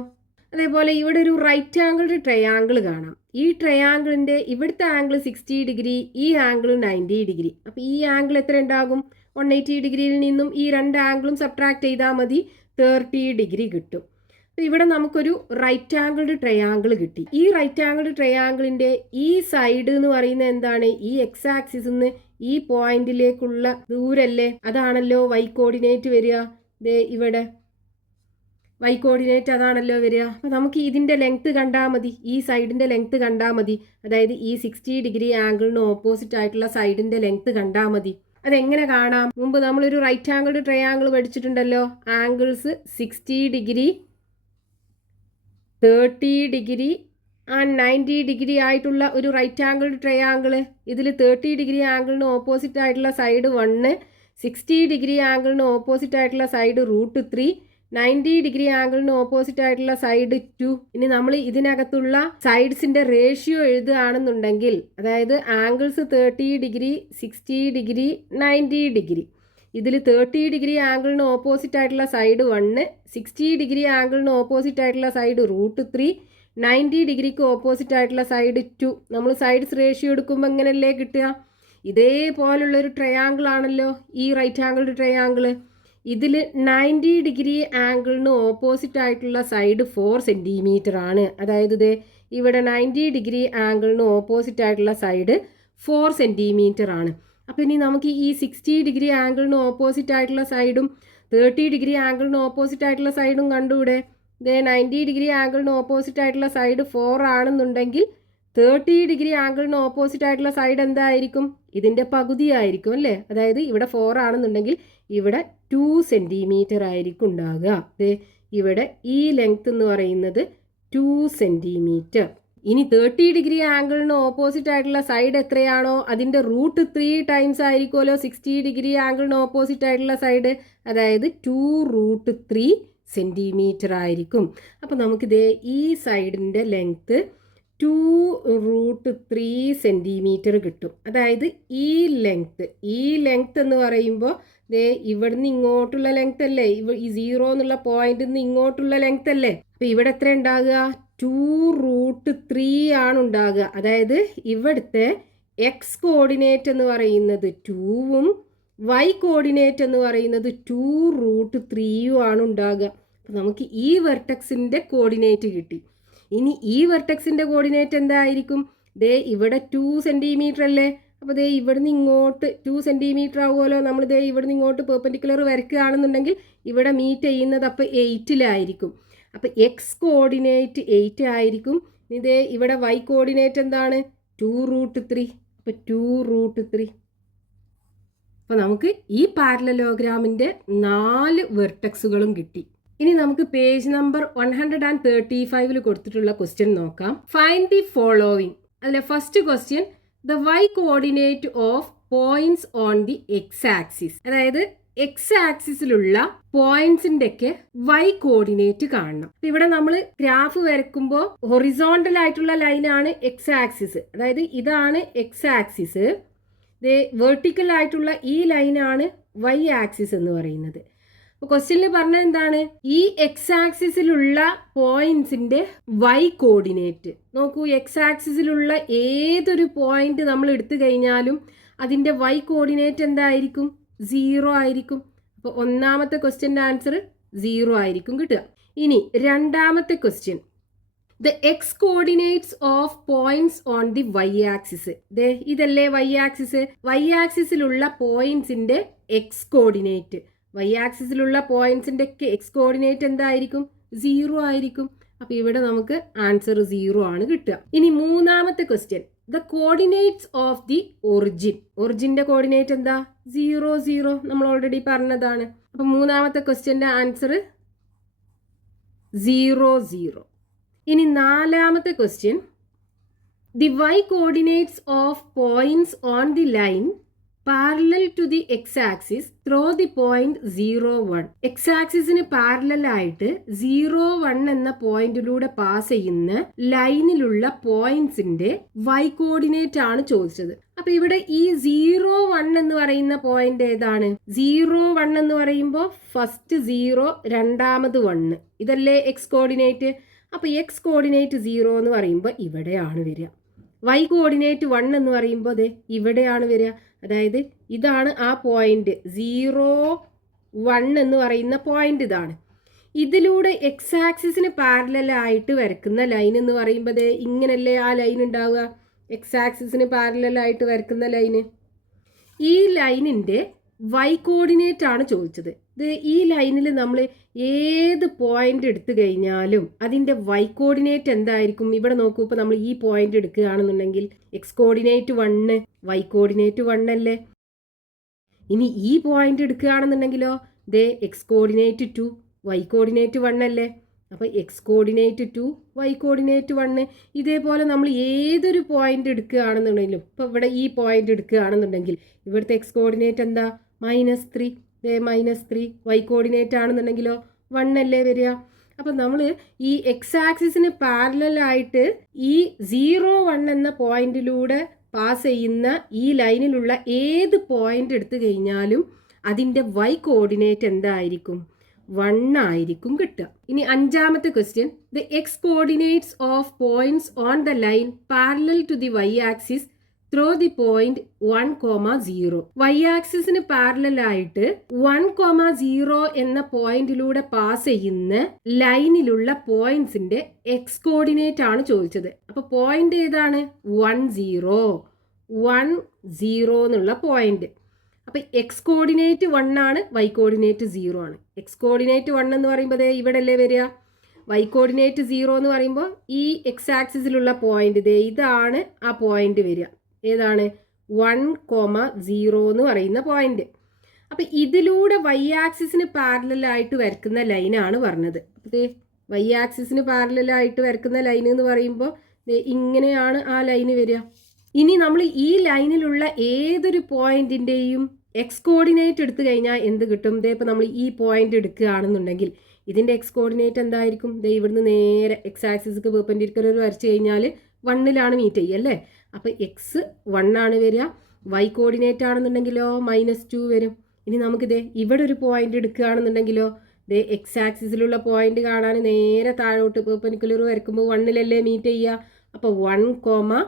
അതേപോലെ ഇവിടെ ഒരു റൈറ്റ് ആംഗിൾഡ് ട്രയാങ്കിൾ കാണാം. ഈ ട്രയാങ്കിളിൻ്റെ ഇവിടുത്തെ ആംഗിൾ 60 ഡിഗ്രി, ഈ ആംഗിൾ 90 ഡിഗ്രി. അപ്പോൾ ഈ ആംഗിൾ എത്ര ഉണ്ടാകും? 180 ഡിഗ്രിയിൽ നിന്നും ഈ 2 ആംഗിളും സബ്ട്രാക്ട് ചെയ്താൽ മതി, 30 ഡിഗ്രി കിട്ടും. അപ്പോൾ ഇവിടെ നമുക്കൊരു റൈറ്റ് ആംഗിൾഡ് ട്രയാങ്കിൾ കിട്ടി. ഈ റൈറ്റ് ആംഗിൾഡ് ട്രയാങ്കിളിൻ്റെ ഈ സൈഡ് എന്ന് പറയുന്നത് എന്താണ്? ഈ എക്സ് ആക്സിസിൽ നിന്ന് ഈ പോയിന്റിലേക്കുള്ള ദൂരല്ലേ, അതാണല്ലോ വൈ കോർഡിനേറ്റ് വരിക. ഇവിടെ വൈ കോർഡിനേറ്റ് അതാണല്ലോ വരിക. അപ്പോൾ നമുക്ക് ഇതിൻ്റെ ലെങ്ത്ത് കണ്ടാൽ മതി, ഈ സൈഡിൻ്റെ ലെങ്ത്ത് കണ്ടാൽ മതി. അതായത് ഈ 60 ഡിഗ്രി ആംഗിളിന് ഓപ്പോസിറ്റ് ആയിട്ടുള്ള സൈഡിൻ്റെ ലെങ്ത്ത് കണ്ടാൽ മതി. അതെങ്ങനെ കാണാം? മുമ്പ് നമ്മളൊരു റൈറ്റ് ആംഗിൾഡ് ട്രയാങ്കിൾ പഠിച്ചിട്ടുണ്ടല്ലോ. Angles 60 degree, 30 degree and 90 degree ആയിട്ടുള്ള ഒരു റൈറ്റ് ആംഗിൾഡ് ട്രയാങ്കിൾ. ഇതിൽ 30 ഡിഗ്രി ആംഗിളിന് ഓപ്പോസിറ്റ് ആയിട്ടുള്ള സൈഡ് 1, 60 ഡിഗ്രി ആംഗിളിന് ഓപ്പോസിറ്റ് ആയിട്ടുള്ള സൈഡ് √3, 90 ഡിഗ്രി ആംഗിളിന് ഓപ്പോസിറ്റ് ആയിട്ടുള്ള സൈഡ് 2. ഇനി നമ്മൾ ഇതിനകത്തുള്ള സൈഡ്സിന്റെ റേഷ്യോ എഴുതുകയാണെന്നുണ്ടെങ്കിൽ, അതായത് ആംഗിൾസ് 30 ഡിഗ്രി, 60 ഡിഗ്രി, 90 ഡിഗ്രി. ഇതിൽ 30 ഡിഗ്രി ആംഗിളിന് ഓപ്പോസിറ്റ് ആയിട്ടുള്ള സൈഡ് 1, 60 ഡിഗ്രി ആംഗിളിന് ഓപ്പോസിറ്റ് ആയിട്ടുള്ള സൈഡ് √3, 90 ഡിഗ്രിക്ക് ഓപ്പോസിറ്റ് ആയിട്ടുള്ള സൈഡ് 2. നമ്മൾ സൈഡ്സ് റേഷ്യോ എടുക്കുമ്പോൾ എങ്ങനെയല്ലേ കിട്ടുക? ഇതേപോലുള്ളൊരു ട്രയാങ്കിൾ ആണല്ലോ ഈ റൈറ്റ് ആംഗിൾഡ് ട്രയാങ്കിൾ. ഇതിൽ 90 ഡിഗ്രി ആംഗിളിന് ഓപ്പോസിറ്റ് ആയിട്ടുള്ള സൈഡ് 4 സെൻറ്റിമീറ്റർ ആണ്. അതായത് ഇത് ഇവിടെ 90 ഡിഗ്രി ആംഗിളിന് ഓപ്പോസിറ്റ് ആയിട്ടുള്ള സൈഡ് 4 സെൻറ്റിമീറ്റർ ആണ്. അപ്പോൾ ഇനി നമുക്ക് ഈ 60 ഡിഗ്രി ആംഗിളിന് ഓപ്പോസിറ്റ് ആയിട്ടുള്ള സൈഡും 30 ഡിഗ്രി ആംഗിളിന് ഓപ്പോസിറ്റ് ആയിട്ടുള്ള സൈഡും കണ്ടുകൂടെ? ഇതേ 90 ഡിഗ്രി ആംഗിളിന് ഓപ്പോസിറ്റ് ആയിട്ടുള്ള സൈഡ് 4 ആണെന്നുണ്ടെങ്കിൽ 30 ഡിഗ്രി ആംഗിളിന് ഓപ്പോസിറ്റ് ആയിട്ടുള്ള സൈഡ് എന്തായിരിക്കും? ഇതിൻ്റെ പകുതിയായിരിക്കും അല്ലേ? അതായത് ഇവിടെ 4 ആണെന്നുണ്ടെങ്കിൽ ഇവിടെ 2 സെൻറ്റിമീറ്റർ ആയിരിക്കും ഉണ്ടാകുക. ഇവിടെ ഈ ലെങ്ത് എന്ന് പറയുന്നത് 2 സെൻറ്റിമീറ്റർ. ഇനി 30 ഡിഗ്രി ആംഗിളിന് ഓപ്പോസിറ്റ് ആയിട്ടുള്ള സൈഡ് എത്രയാണോ അതിൻ്റെ √3 ടൈംസ് ആയിരിക്കുമല്ലോ 60 ഡിഗ്രി ആംഗിളിന് ഓപ്പോസിറ്റ് ആയിട്ടുള്ള സൈഡ്. അതായത് 2√3 സെൻറ്റിമീറ്റർ ആയിരിക്കും. അപ്പോൾ നമുക്കിത് ഈ സൈഡിൻ്റെ ലെങ്ത്ത് 2√3 സെൻറ്റിമീറ്റർ കിട്ടും. അതായത് ഈ ലെങ്ത്ത് എന്ന് പറയുമ്പോൾ ഇവിടുന്ന് ഇങ്ങോട്ടുള്ള ലെങ്ത് അല്ലേ? ഈ 0 എന്നുള്ള പോയിന്റിൽ നിന്ന് ഇങ്ങോട്ടുള്ള ലെങ്ത് അല്ലേ? അപ്പോൾ ഇവിടെ എത്ര ഉണ്ടാകുക? 2√3 ആണ് ഉണ്ടാകുക. അതായത് ഇവിടുത്തെ എക്സ് കോർഡിനേറ്റ് എന്ന് പറയുന്നത് 2ഉം വൈ കോർഡിനേറ്റ് എന്ന് പറയുന്നത് 2√3 ആണ് ഉണ്ടാകുക. അപ്പോൾ നമുക്ക് ഈ വെർട്ടെക്സിൻ്റെ കോർഡിനേറ്റ് കിട്ടി. ഇനി ഈ വെർട്ടെക്സിൻ്റെ കോർഡിനേറ്റ് എന്തായിരിക്കും? ഇവിടെ 2 സെൻറ്റിമീറ്റർ അല്ലേ? അപ്പോൾ ഇവിടുന്ന് ഇങ്ങോട്ട് 2 സെൻറ്റിമീറ്റർ ആവുമല്ലോ. നമ്മൾ ഇവിടുന്ന് ഇങ്ങോട്ട് പെർപെൻഡിക്കുലർ വരയ്ക്കുകയാണെന്നുണ്ടെങ്കിൽ ഇവിടെ മീറ്റ് ചെയ്യുന്നത് അപ്പോൾ 8-ലായിരിക്കും. അപ്പോൾ എക്സ് കോർഡിനേറ്റ് 8 ആയിരിക്കും. ഇവിടെ വൈ കോർഡിനേറ്റ് എന്താണ്? 2√3. അപ്പോൾ 2√3. അപ്പോൾ നമുക്ക് ഈ പാരലലോഗ്രാമിൻ്റെ 4 വെർട്ടെക്സുകളും കിട്ടി. ഇനി നമുക്ക് പേജ് നമ്പർ 135 കൊടുത്തിട്ടുള്ള ക്വസ്റ്റ്യൻ നോക്കാം. Find the following. അതിലെ first question, the y coordinate of points on the x axis. അതായത് എക്സ് ആക്സിസിലുള്ള പോയിന്റ്സിന്റെ ഒക്കെ വൈ കോർഡിനേറ്റ് കാണണം. ഇവിടെ നമ്മൾ ഗ്രാഫ് വരയ്ക്കുമ്പോൾ ഹൊറിസോണ്ടൽ ആയിട്ടുള്ള ലൈനാണ് എക്സ് ആക്സിസ്. അതായത് ഇതാണ് എക്സ് ആക്സിസ്. വെർട്ടിക്കൽ ആയിട്ടുള്ള ഈ ലൈനാണ് വൈ ആക്സിസ് എന്ന് പറയുന്നത്. ക്വസ്റ്റ്യനിൽ പറഞ്ഞത് എന്താണ്? ഈ എക്സ് ആക്സിസിലുള്ള പോയിന്റ്സിന്റെ വൈ കോർഡിനേറ്റ് നോക്കൂ. എക്സ് ആക്സിസിലുള്ള ഏതൊരു പോയിന്റ് നമ്മൾ എടുത്തു കഴിഞ്ഞാലും അതിന്റെ വൈ കോർഡിനേറ്റ് എന്തായിരിക്കും? 0 ആയിരിക്കും. അപ്പോൾ ഒന്നാമത്തെ ക്വസ്റ്റ്യൻ്റെ ആൻസർ 0 ആയിരിക്കും കിട്ടുക. ഇനി രണ്ടാമത്തെ question, the X coordinates of points on the y axis. ഇതല്ലേ വൈ ആക്സിസ്? വൈ ആക്സിസിലുള്ള പോയിന്റ്സിന്റെ എക്സ് കോർഡിനേറ്റ്, വൈ ആക്സിസിലുള്ള പോയിന്റ്സിന്റെ എക്സ് കോർഡിനേറ്റ് എന്തായിരിക്കും? 0 ആയിരിക്കും. അപ്പോൾ ഇവിടെ നമുക്ക് ആൻസർ 0 ആണ് കിട്ടുക. ഇനി മൂന്നാമത്തെ question, the coordinates of the origin. ഒറിജിന്റെ കോർഡിനേറ്റ് എന്താ? 0 0. നമ്മൾ ഓൾറെഡി പറഞ്ഞതാണ്. അപ്പം മൂന്നാമത്തെ ക്വസ്റ്റ്യൻ്റെ ആൻസർ 0 0. ഇനി നാലാമത്തെ question, the y coordinates of points on the line parallel to the x axis through the point 0 1. X ആക്സിസിന് പാരലൽ ആയിട്ട് 0 1 എന്ന പോയിന്റിലൂടെ പാസ് ചെയ്യുന്ന ലൈനിലുള്ള പോയിന്റ്സിന്റെ വൈ കോർഡിനേറ്റ് ആണ് ചോദിച്ചത്. അപ്പൊ ഇവിടെ ഈ 0 1 എന്ന് പറയുന്ന പോയിന്റ് ഏതാണ്? 0 1 എന്ന് പറയുമ്പോൾ ഫസ്റ്റ് 0, രണ്ടാമത് 1. ഇതല്ലേ എക്സ് കോർഡിനേറ്റ്? അപ്പൊ എക്സ് കോർഡിനേറ്റ് 0 എന്ന് പറയുമ്പോൾ ഇവിടെയാണ് വരിക. വൈ കോർഡിനേറ്റ് 1 എന്ന് പറയുമ്പോൾ അതെ ഇവിടെയാണ് വരിക. അതായത് ഇതാണ് ആ പോയിന്റ് 0 1 എന്ന് പറയുന്ന പോയിന്റ്. ഇതാണ്. ഇതിലൂടെ എക്സ് ആക്സിസിന് പാരലലായിട്ട് വരക്കുന്ന ലൈൻ എന്ന് പറയുമ്പോൾ അതെ ഇങ്ങനല്ലേ ആ ലൈൻ ഉണ്ടാവുക? എക്സ് ആക്സിസിന് പാരലലായിട്ട് വരക്കുന്ന ലൈന്. ഈ ലൈനിൻ്റെ വൈ കോർഡിനേറ്റ് ആണ് ചോദിച്ചത്. ഈ ലൈനിൽ നമ്മൾ ഏത് പോയിന്റ് എടുത്തു കഴിഞ്ഞാലും അതിൻ്റെ വൈ കോർഡിനേറ്റ് എന്തായിരിക്കും? ഇവിടെ നോക്കൂ. ഇപ്പോൾ നമ്മൾ ഈ പോയിന്റ് എടുക്കുകയാണെന്നുണ്ടെങ്കിൽ എക്സ് കോർഡിനേറ്റ് 1, വൈ കോർഡിനേറ്റ് 1 അല്ലേ? ഇനി ഈ പോയിന്റ് എടുക്കുകയാണെന്നുണ്ടെങ്കിലോ എക്സ് കോർഡിനേറ്റ് 2, വൈ കോർഡിനേറ്റ് 1 അല്ലേ? അപ്പോൾ എക്സ് കോർഡിനേറ്റ് 2, വൈ കോർഡിനേറ്റ് 1. ഇതേപോലെ നമ്മൾ ഏതൊരു പോയിന്റ് എടുക്കുകയാണെന്നുണ്ടെങ്കിലും, ഇപ്പോൾ ഇവിടെ ഈ പോയിന്റ് എടുക്കുകയാണെന്നുണ്ടെങ്കിൽ ഇവിടുത്തെ എക്സ് കോർഡിനേറ്റ് എന്താ? -3. -3. വൈ കോർഡിനേറ്റ് ആണെന്നുണ്ടെങ്കിലോ 1 അല്ലേ വരിക. അപ്പം നമ്മൾ ഈ എക്സ് ആക്സിസിന് പാരലായിട്ട് ഈ 0, 1 എന്ന പോയിന്റിലൂടെ പാസ് ചെയ്യുന്ന ഈ ലൈനിലുള്ള ഏത് പോയിന്റ് എടുത്തു കഴിഞ്ഞാലും അതിൻ്റെ y കോർഡിനേറ്റ് എന്തായിരിക്കും? 1 ആയിരിക്കും കിട്ടുക. ഇനി അഞ്ചാമത്തെ question, the X coordinates of points on the line parallel to the y axis through the point 1,0. y ആക്സിസിന് പാരലായിട്ട് 1,0 എന്ന പോയിന്റിലൂടെ പാസ് ചെയ്യുന്ന ലൈനിലുള്ള പോയിന്റ്സിന്റെ എക്സ് കോർഡിനേറ്റ് ആണ് ചോദിച്ചത്. അപ്പൊ പോയിന്റ് ഏതാണ്? 1,0 എന്നുള്ള പോയിന്റ്. അപ്പൊ എക്സ് കോർഡിനേറ്റ് 1 ആണ്, വൈ കോർഡിനേറ്റ് 0 ആണ്. എക്സ് കോർഡിനേറ്റ് 1 എന്ന് പറയുമ്പോൾ ഇവിടെ അല്ലേ വരിക. വൈ കോർഡിനേറ്റ് 0 എന്ന് പറയുമ്പോൾ ഈ എക്സ് ആക്സിസിലുള്ള പോയിന്റ് ഇതാണ് ആ പോയിന്റ് വരിക. ഏതാണ്? 1,0 എന്ന് പറയുന്ന പോയിന്റ്. അപ്പൊ ഇതിലൂടെ വൈ ആക്സിസിന് പാരലായിട്ട് വരക്കുന്ന ലൈനാണ് പറഞ്ഞത്. അപ്പൊ വൈ ആക്സിസിന് പാരലായിട്ട് വരക്കുന്ന ലൈൻ എന്ന് പറയുമ്പോൾ ഇങ്ങനെയാണ് ആ ലൈന് വരിക. ഇനി നമ്മൾ ഈ ലൈനിലുള്ള ഏതൊരു പോയിന്റിന്റെയും എക്സ് കോർഡിനേറ്റ് എടുത്തു കഴിഞ്ഞാൽ എന്ത് കിട്ടും? ഇപ്പം നമ്മൾ ഈ പോയിന്റ് എടുക്കുകയാണെന്നുണ്ടെങ്കിൽ ഇതിന്റെ എക്സ് കോർഡിനേറ്റ് എന്തായിരിക്കും? ഇവിടുന്ന് നേരെ എക്സ് ആക്സിസ്ക്ക് പെർപെൻഡിക്കുലർ വരച്ചു കഴിഞ്ഞാൽ 1ലാണ് മീറ്റ് ചെയ്യുക അല്ലേ. അപ്പം എക്സ് 1 ആണ് വരിക. വൈ കോർഡിനേറ്റ് ആണെന്നുണ്ടെങ്കിലോ -2 വരും. ഇനി ഇവിടെ ഒരു പോയിന്റ് എടുക്കുകയാണെന്നുണ്ടെങ്കിലോ എക്സ് ആക്സിസിലുള്ള പോയിന്റ് കാണാൻ നേരെ താഴോട്ട് പെർപെൻഡിക്കുലർ വരയ്ക്കുമ്പോൾ 1ലല്ലേ മീറ്റ് ചെയ്യുക. അപ്പോൾ 1,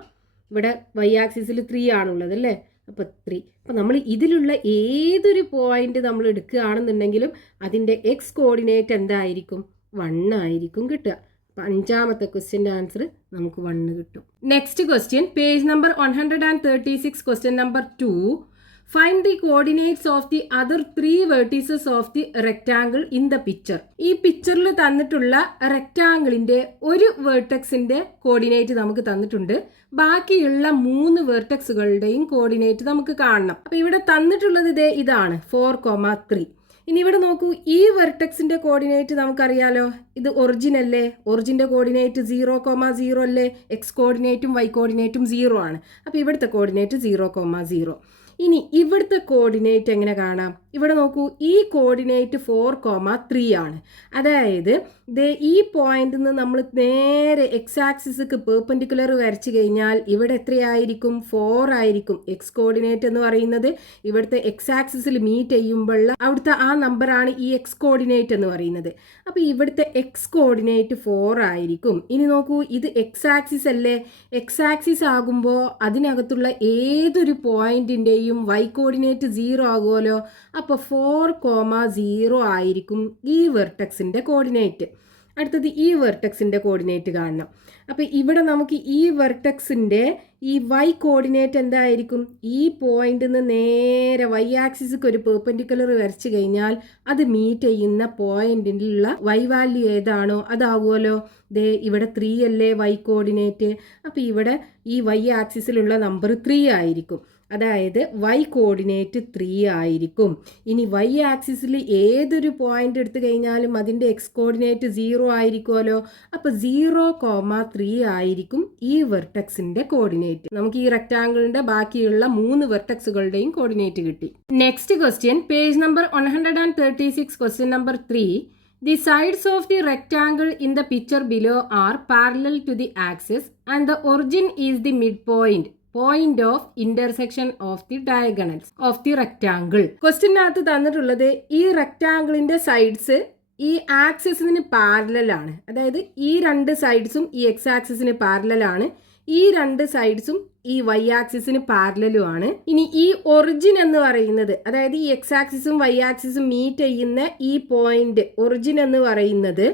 ഇവിടെ വൈ ആക്സിസിൽ 3 ആണുള്ളത് അല്ലേ. അപ്പോൾ 3. അപ്പം നമ്മൾ ഇതിലുള്ള ഏതൊരു പോയിന്റ് നമ്മൾ എടുക്കുകയാണെന്നുണ്ടെങ്കിലും അതിൻ്റെ എക്സ് കോർഡിനേറ്റ് എന്തായിരിക്കും? 1 ആയിരിക്കും കിട്ടുക. അപ്പം അഞ്ചാമത്തെ ക്വസ്റ്റ്യൻ്റെ ആൻസർ നമുക്ക് 1 കിട്ടും. Next question, page number 136, question number 2. Find the coordinates of the other 3 vertices of the rectangle in the picture. ഈ പിക്ചറിൽ തന്നിട്ടുള്ള റെക്ടാങ്കിളിന്റെ ഒരു വെർട്ടെക്സിന്റെ കോർഡിനേറ്റ് നമുക്ക് തന്നിട്ടുണ്ട്. ബാക്കിയുള്ള 3 വെർട്ടെക്സുകളുടെയും കോർഡിനേറ്റ് നമുക്ക് കാണണം. അപ്പൊ ഇവിടെ തന്നിട്ടുള്ളത് ഇതാണ് 4,3. ഇനി ഇവിടെ നോക്കൂ, ഈ വെർട്ടെക്സിന്റെ കോർഡിനേറ്റ് നമുക്കറിയാലോ, ഇത് ഒറിജിൻ അല്ലേ. ഒറിജിന്റെ കോർഡിനേറ്റ് 0,0 അല്ലേ. എക്സ് കോർഡിനേറ്റും വൈ കോർഡിനേറ്റും 0 ആണ്. അപ്പൊ ഇവിടുത്തെ കോർഡിനേറ്റ് 0,0. ഇനി ഇവിടുത്തെ കോർഡിനേറ്റ് എങ്ങനെ കാണാം? ഇവിടെ നോക്കൂ, ഈ കോർഡിനേറ്റ് 4,3 ആണ്. അതായത് ഈ പോയിന്റിൽ നിന്ന് നമ്മൾ നേരെ എക്സ് ആക്സിസ്ക്ക് പെർപെൻഡിക്കുലർ വരച്ചു കഴിഞ്ഞാൽ ഇവിടെ എത്രയായിരിക്കും? 4 ആയിരിക്കും. എക്സ് കോർഡിനേറ്റ് എന്ന് പറയുന്നത് ഇവിടുത്തെ എക്സ് ആക്സിസിൽ മീറ്റ് ചെയ്യുമ്പോഴുള്ള അവിടുത്തെ ആ നമ്പറാണ് ഈ എക്സ് കോർഡിനേറ്റ് എന്ന് പറയുന്നത്. അപ്പോൾ ഇവിടുത്തെ എക്സ് കോർഡിനേറ്റ് 4 ആയിരിക്കും. ഇനി നോക്കൂ, ഇത് എക്സ് ആക്സിസ് അല്ലേ. എക്സ് ആക്സിസ് ആകുമ്പോൾ അതിനകത്തുള്ള ഏതൊരു പോയിന്റിൻ്റെയും വൈ കോർഡിനേറ്റ് 0 ആകുമല്ലോ. അപ്പോൾ 4,0 ആയിരിക്കും ഈ വെർട്ടെക്സിൻ്റെ കോർഡിനേറ്റ്. അടുത്തത് ഈ വെർട്ടെക്സിൻ്റെ കോർഡിനേറ്റ് കാണണം. അപ്പോൾ ഇവിടെ നമുക്ക് ഈ വെർട്ടെക്സിൻ്റെ ഈ വൈ കോർഡിനേറ്റ് എന്തായിരിക്കും? ഈ പോയിന്റിൽ നിന്ന് നേരെ വൈ ആക്സിസ്ക്ക് ഒരു പെർപെൻഡിക്കുലർ വരച്ചു കഴിഞ്ഞാൽ അത് മീറ്റ് ചെയ്യുന്ന പോയിന്റിലുള്ള വൈ വാല്യൂ ഏതാണോ അതാവുമല്ലോ. ഇവിടെ 3 അല്ലേ വൈ കോർഡിനേറ്റ്. അപ്പോൾ ഇവിടെ ഈ വൈ ആക്സിസിലുള്ള നമ്പർ 3 ആയിരിക്കും. അതായത് വൈ കോർഡിനേറ്റ് 3 ആയിരിക്കും. ഇനി വൈ ആക്സിസിൽ ഏതൊരു പോയിന്റ് എടുത്തു കഴിഞ്ഞാലും അതിൻ്റെ എക്സ് കോർഡിനേറ്റ് 0 ആയിരിക്കുമല്ലോ. അപ്പോൾ 0,3 ആയിരിക്കും ഈ വെർട്ടെക്സിന്റെ കോർഡിനേറ്റ്. നമുക്ക് ഈ റെക്ടാങ്കിളിന്റെ ബാക്കിയുള്ള 3 വെർട്ടെക്സുകളുടെയും കോർഡിനേറ്റ് കിട്ടി. Next question, page number 136, question number 3. The sides of the rectangle in the picture below are parallel to the axis and the origin is the midpoint. Point of intersection of the diagonals of the rectangle. ക്വസ്റ്റ്യനകത്ത് തന്നിട്ടുള്ളത് ഈ റെക്ടാങ്കിളിന്റെ sides ഈ ആക്സിസിന് പാരലലാണ്. അതായത് ഈ 2 സൈഡ്സും ഈ X ആക്സിസിന് പാരലലാണ്. ഈ 2 സൈഡ്സും ഈ Y ആക്സിസിന് പാരലലും ആണ്. ഇനി ഈ ഒറിജിൻ എന്ന് പറയുന്നത്, അതായത് ഈ എക്സ് ആക്സിസും വൈ ആക്സിസും മീറ്റ് ചെയ്യുന്ന ഈ പോയിന്റ് ഒറിജിൻ എന്ന് പറയുന്നത്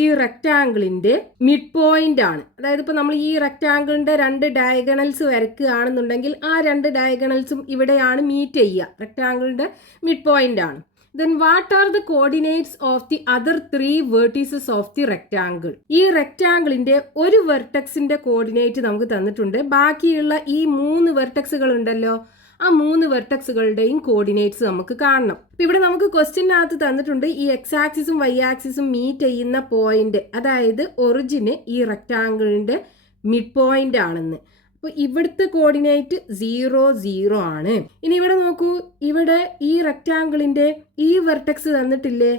ഈ റെക്ടാങ്കിളിന്റെ മിഡ് പോയിന്റ് ആണ്. അതായത് ഇപ്പോൾ നമ്മൾ ഈ റെക്ടാങ്കിളിന്റെ 2 ഡയഗണൽസ് വരയ്ക്കുകയാണെന്നുണ്ടെങ്കിൽ ആ 2 ഡയഗണൽസും ഇവിടെയാണ് മീറ്റ് ചെയ്യുക. റെക്ടാങ്കിളിന്റെ മിഡ് പോയിന്റ് ആണ്. Then what are the coordinates of the other 3 vertices of the rectangle? ഈ റെക്ടാങ്കിളിന്റെ ഒരു വെർട്ടെക്സിന്റെ കോർഡിനേറ്റ് നമുക്ക് തന്നിട്ടുണ്ട്. ബാക്കിയുള്ള ഈ 3 വെർട്ടെക്സുകൾ ഉണ്ടല്ലോ, ആ 3 വെർട്ടെക്സുകളുടെയും കോർഡിനേറ്റ്സ് നമുക്ക് കാണണം. അപ്പോൾ ഇവിടെ നമുക്ക് ക്വസ്റ്റ്യനകത്ത് തന്നിട്ടുണ്ട് ഈ എക്സ് ആക്സിസും വൈ ആക്സിസും മീറ്റ് ചെയ്യുന്ന പോയിന്റ്, അതായത് ഒറിജിന് ഈ റെക്ടാങ്കിളിന്റെ മിഡ് പോയിന്റ് ആണെന്ന്. അപ്പോൾ ഇവിടുത്തെ കോർഡിനേറ്റ് 0, 0 ആണ്. ഇനി ഇവിടെ നോക്കൂ, ഇവിടെ ഈ റെക്ടാങ്കിളിന്റെ ഈ വെർട്ടെക്സ് തന്നിട്ടില്ലേ,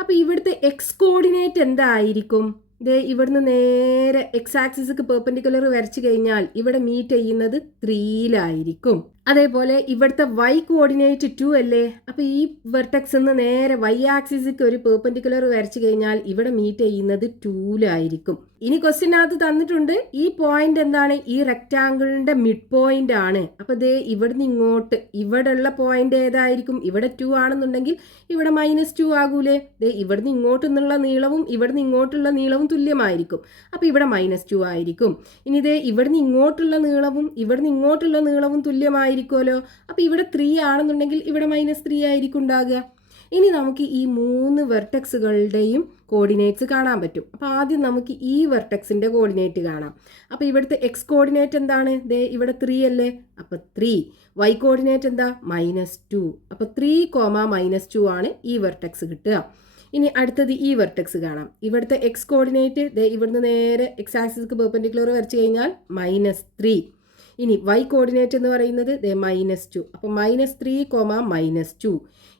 അപ്പോൾ ഇവിടുത്തെ എക്സ് കോർഡിനേറ്റ് എന്തായിരിക്കും? ഇവിടുന്ന് നേരെ എക്സ് ആക്സിസ്ക്ക് പെർപെൻഡിക്കുലർ വരച്ചു കഴിഞ്ഞാൽ ഇവിടെ മീറ്റ് ചെയ്യുന്നത് 3-ലായിരിക്കും. അതേപോലെ ഇവിടുത്തെ വൈ കോർഡിനേറ്റ് 2 അല്ലേ? അപ്പോൾ ഈ വെർട്ടെക്സ് നിന്ന് നേരെ വൈ ആക്സിസ്ക്ക് ഒരു പെർപെൻഡിക്കുലർ വരച്ചു കഴിഞ്ഞാൽ ഇവിടെ മീറ്റ് ചെയ്യുന്നത് 2-ലായിരിക്കും. ഇനി ക്വസ്റ്റ്യനകത്ത് തന്നിട്ടുണ്ട് ഈ പോയിന്റ് എന്താണ്? ഈ റെക്റ്റാങ്കിളിന്റെ മിഡ് പോയിന്റ് ആണ്. അപ്പോൾ ഇവിടുന്ന് ഇങ്ങോട്ട് ഇവിടെ ഉള്ള പോയിന്റ് ഏതായിരിക്കും? ഇവിടെ 2 ആണെന്നുണ്ടെങ്കിൽ ഇവിടെ -2 ആകൂലേ? ഇവിടുന്ന് ഇങ്ങോട്ട് നിന്നുള്ള നീളവും ഇവിടുന്ന് ഇങ്ങോട്ടുള്ള നീളവും തുല്യമായിരിക്കും. അപ്പോൾ ഇവിടെ -2 ആയിരിക്കും. ഇനി ഇവിടുന്ന് ഇങ്ങോട്ടുള്ള നീളവും ഇവിടുന്ന് ഇങ്ങോട്ടുള്ള നീളവും തുല്യമായിരിക്കുമല്ലോ. അപ്പോൾ ഇവിടെ 3 ആണെന്നുണ്ടെങ്കിൽ ഇവിടെ -3 ആയിരിക്കും ഉണ്ടാകുക. ഇനി നമുക്ക് ഈ 3 വെർട്ടെക്സുകളുടെയും കോർഡിനേറ്റ്സ് കാണാൻ പറ്റും. അപ്പോൾ ആദ്യം നമുക്ക് ഈ വെർട്ടെക്സിൻ്റെ കോർഡിനേറ്റ് കാണാം. അപ്പോൾ ഇവിടുത്തെ എക്സ് കോർഡിനേറ്റ് എന്താണ്? ഇവിടെ 3 അല്ലേ? അപ്പോൾ 3. വൈ കോർഡിനേറ്റ് എന്താ? -2. അപ്പോൾ 3, -2 ആണ് ഈ വെർട്ടെക്സ് കിട്ടുക. ഇനി അടുത്തത് ഈ വെർട്ടെക്സ് കാണാം. ഇവിടുത്തെ എക്സ് കോർഡിനേറ്റ് ഇവിടുന്ന് നേരെ എക്സ് ആക്സിസ്ക്ക് പെർപെൻഡിക്കുലർ വരച്ചു കഴിഞ്ഞാൽ -3. ഇനി വൈ കോർഡിനേറ്റ് എന്ന് പറയുന്നത് -2. അപ്പോൾ -3, -2.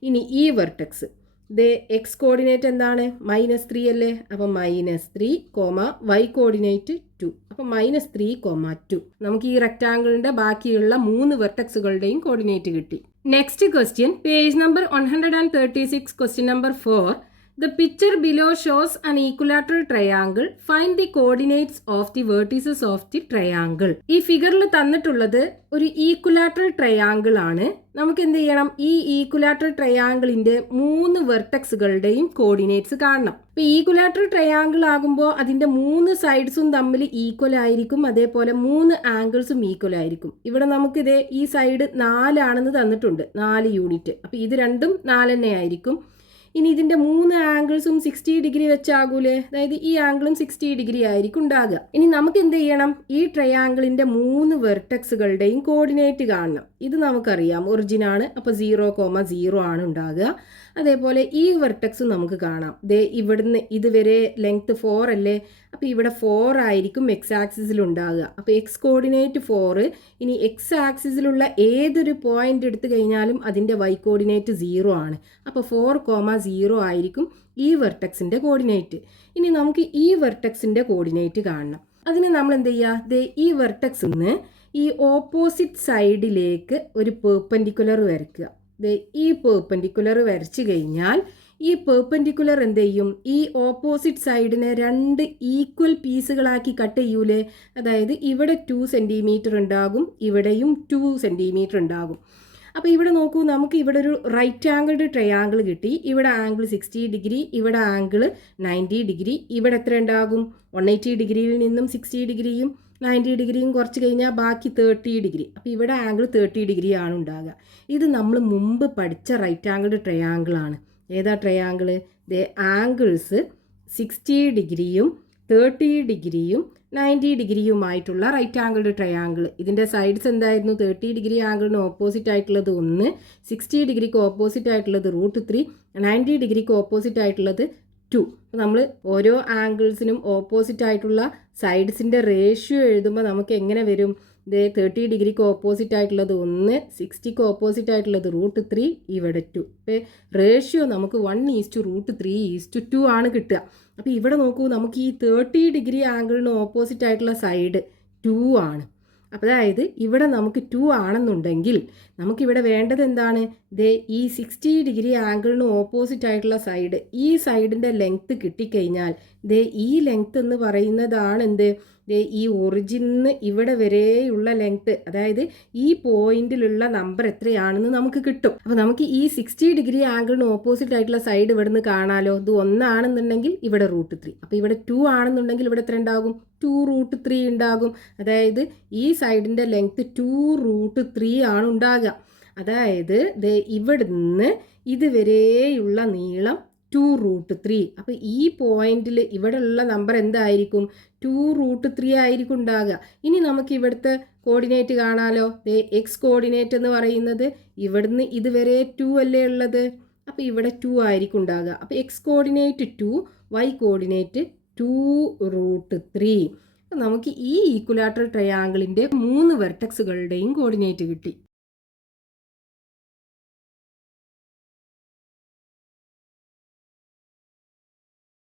ഇനി ഈ വെർട്ടെക്സ് എക്സ് കോർഡിനേറ്റ് എന്താണ്? -3 അല്ലേ? അപ്പോൾ -3, വൈ കോർഡിനേറ്റ് 2. അപ്പോൾ -3, 2. നമുക്ക് ഈ റെക്റ്റാങ്കിളിൻ്റെ ബാക്കിയുള്ള 3 വെർട്ടെക്സുകളുടെയും കോർഡിനേറ്റ് കിട്ടി. Next question, page number 136, question number 4. The picture below shows an equilateral triangle. Find the coordinates of the vertices of the triangle. ഈ ഫിഗറിൽ തന്നിട്ടുള്ളത് ഒരു ഈക്വലാറ്ററൽ ട്രയാങ്കിൾ ആണ്. നമുക്ക് എന്ത് ചെയ്യണം? ഈ ഈക്വലാറ്ററൽ ട്രയാങ്കിളിന്റെ 3 വെർട്ടെക്സുകളുടെയും കോർഡിനേറ്റ്സ് കാണണം. ഇപ്പോൾ ഈക്വലാറ്ററൽ ട്രയാങ്കിൾ ആകുമ്പോൾ അതിന്റെ 3 സൈഡ്സും തമ്മിൽ ഈക്വൽ ആയിരിക്കും. അതേപോലെ 3 ആംഗിൾസും ഈക്വൽ ആയിരിക്കും. ഇവിടെ നമുക്ക് ഈ സൈഡ് 4 ആണെന്ന് തന്നിട്ടുണ്ട്, 4 യൂണിറ്റ്. അപ്പോൾ ഇത് രണ്ടും 4 തന്നെ ആയിരിക്കും. ഇനി ഇതിൻ്റെ 3 ആംഗിൾസും 60 ഡിഗ്രി വെച്ചാകൂലേ? അതായത് ഈ ആംഗിളും 60 ഡിഗ്രി ആയിരിക്കും ഉണ്ടാകുക. ഇനി നമുക്ക് എന്ത് ചെയ്യണം? ഈ ട്രയാങ്കിളിൻ്റെ 3 വെർട്ടെക്സുകളുടെയും കോർഡിനേറ്റ് കാണണം. ഇത് നമുക്കറിയാം, ഒറിജിൻ ആണ്. അപ്പോൾ 0,0 ആണ് ഉണ്ടാകുക. അതേപോലെ ഈ വെർട്ടെക്സ് നമുക്ക് കാണാം. ഇവിടുന്ന് ഇതുവരെ ലെങ്ത് 4 അല്ലേ? അപ്പോൾ ഇവിടെ 4 ആയിരിക്കും എക്സ് ആക്സിസിൽ ഉണ്ടാകുക. അപ്പോൾ എക്സ് കോർഡിനേറ്റ് 4. ഇനി എക്സ് ആക്സിസിലുള്ള ഏതൊരു പോയിന്റ് എടുത്തു കഴിഞ്ഞാലും അതിൻ്റെ വൈ കോർഡിനേറ്റ് 0 ആണ്. അപ്പോൾ 4,0 ആയിരിക്കും ഈ വെർട്ടെക്സിൻ്റെ കോർഡിനേറ്റ്. ഇനി നമുക്ക് ഈ വെർട്ടെക്സിൻ്റെ കോർഡിനേറ്റ് കാണണം. അതിന് നമ്മൾ എന്ത് ചെയ്യുക? ഈ വെർട്ടെക്സിൽ നിന്ന് ഈ ഓപ്പോസിറ്റ് സൈഡിലേക്ക് ഒരു പെർപെൻഡിക്കുലർ വരയ്ക്കുക. ഈ പെർപെൻഡിക്കുലർ വരച്ചു കഴിഞ്ഞാൽ ഈ പെർപെൻഡിക്കുലർ എന്ത് ചെയ്യും? ഈ ഓപ്പോസിറ്റ് സൈഡിനെ 2 ഈക്വൽ പീസുകളാക്കി കട്ട് ചെയ്യൂലേ? അതായത് ഇവിടെ 2 സെൻറ്റിമീറ്റർ ഉണ്ടാകും, ഇവിടെയും 2 സെൻറ്റിമീറ്റർ ഉണ്ടാകും. അപ്പോൾ ഇവിടെ നോക്കൂ, നമുക്ക് ഇവിടെ ഒരു റൈറ്റ് ആംഗിൾഡ് ട്രയാങ്കിൾ കിട്ടി. ഇവിടെ ആംഗിൾ 60 ഡിഗ്രി, ഇവിടെ ആംഗിൾ 90 ഡിഗ്രി. ഇവിടെ എത്ര ഉണ്ടാകും? 180 ഡിഗ്രിയിൽ നിന്നും 60 ഡിഗ്രിയും 90 ഡിഗ്രിയും കുറച്ച് കഴിഞ്ഞാൽ ബാക്കി 30 ഡിഗ്രി. അപ്പോൾ ഇവിടെ ആംഗിൾ 30 ഡിഗ്രി ആണ് ഉണ്ടാകുക. ഇത് നമ്മൾ മുമ്പ് പഠിച്ച റൈറ്റ് ആംഗിൾഡ് ട്രയാങ്കിൾ ആണ്. ഏതാ ട്രയാങ്കിൾ? ആംഗിൾസ് 60 ഡിഗ്രിയും 30 ഡിഗ്രിയും 90 ഡിഗ്രിയുമായിട്ടുള്ള റൈറ്റ് ആംഗിൾഡ് ട്രയാങ്കിൾ. ഇതിൻ്റെ സൈഡ്സ് എന്തായിരുന്നു? 30 ഡിഗ്രി ആംഗിളിന് ഓപ്പോസിറ്റ് ആയിട്ടുള്ളത് 1, 60 ഡിഗ്രിക്ക് ഓപ്പോസിറ്റ് ആയിട്ടുള്ളത് √3, 90 ഡിഗ്രിക്ക് ഓപ്പോസിറ്റ് ആയിട്ടുള്ളത് 2. നമ്മൾ ഓരോ ആംഗിൾസിനും ഓപ്പോസിറ്റ് ആയിട്ടുള്ള സൈഡ്സിൻ്റെ റേഷ്യോ എഴുതുമ്പോൾ നമുക്ക് എങ്ങനെ വരും? 30 ഡിഗ്രിക്ക് ഓപ്പോസിറ്റ് ആയിട്ടുള്ളത് 1, 60ക്ക് ഓപ്പോസിറ്റ് ആയിട്ടുള്ളത് √3, ഇവിടെ 2. അപ്പോൾ റേഷ്യോ നമുക്ക് 1:√3:2 ആണ് കിട്ടുക. അപ്പോൾ ഇവിടെ നോക്കൂ, നമുക്ക് ഈ 30 ഡിഗ്രി ആംഗിളിന് ഓപ്പോസിറ്റ് ആയിട്ടുള്ള സൈഡ് 2 ആണ്. അപ്പോൾ അതായത് ഇവിടെ നമുക്ക് 2 ആണെന്നുണ്ടെങ്കിൽ നമുക്കിവിടെ വേണ്ടത് എന്താണ്? ഈ 60 ഡിഗ്രി ആംഗിളിന് ഓപ്പോസിറ്റ് ആയിട്ടുള്ള സൈഡ്, ഈ സൈഡിൻ്റെ ലെങ്ത്ത് കിട്ടിക്കഴിഞ്ഞാൽ ഈ ലെങ്ത്ത് എന്ന് പറയുന്നതാണ് എന്ത്? ഈ ഒറിജിന് ഇവിടെ വരെയുള്ള ലെങ്ത്ത്, അതായത് ഈ പോയിന്റിലുള്ള നമ്പർ എത്രയാണെന്ന് നമുക്ക് കിട്ടും. അപ്പോൾ നമുക്ക് ഈ 60 ഡിഗ്രി ആംഗിളിന് ഓപ്പോസിറ്റ് ആയിട്ടുള്ള സൈഡ് ഇവിടെ നിന്ന് കാണാലോ. ഇത് 1 ആണെന്നുണ്ടെങ്കിൽ ഇവിടെ √3. അപ്പോൾ ഇവിടെ 2 ആണെന്നുണ്ടെങ്കിൽ ഇവിടെ എത്ര ഉണ്ടാകും? 2√3 ഉണ്ടാകും. അതായത് ഈ സൈഡിൻ്റെ ലെങ്ത്ത് 2√3 ആണ് ഉണ്ടാകുക. അതായത് ഇവിടുന്ന് ഇതുവരെയുള്ള നീളം 2√3. അപ്പോൾ ഈ പോയിന്റിൽ ഇവിടെ ഉള്ള നമ്പർ എന്തായിരിക്കും? 2√3 ആയിരിക്കും ഉണ്ടാകുക. ഇനി നമുക്ക് ഇവിടുത്തെ കോർഡിനേറ്റ് കാണാലോ. എക്സ് കോർഡിനേറ്റ് എന്ന് പറയുന്നത് ഇവിടുന്ന് ഇതുവരെ 2 അല്ലേ ഉള്ളത്? അപ്പോൾ ഇവിടെ 2 ആയിരിക്കും ഉണ്ടാകുക. അപ്പോൾ എക്സ് കോർഡിനേറ്റ് 2, വൈ കോർഡിനേറ്റ് 2√3. നമുക്ക് ഈ ഈക്വലാറ്ററൽ ട്രയാങ്കിളിൻ്റെ 3 വെർട്ടെക്സുകളുടെയും കോർഡിനേറ്റ് കിട്ടി.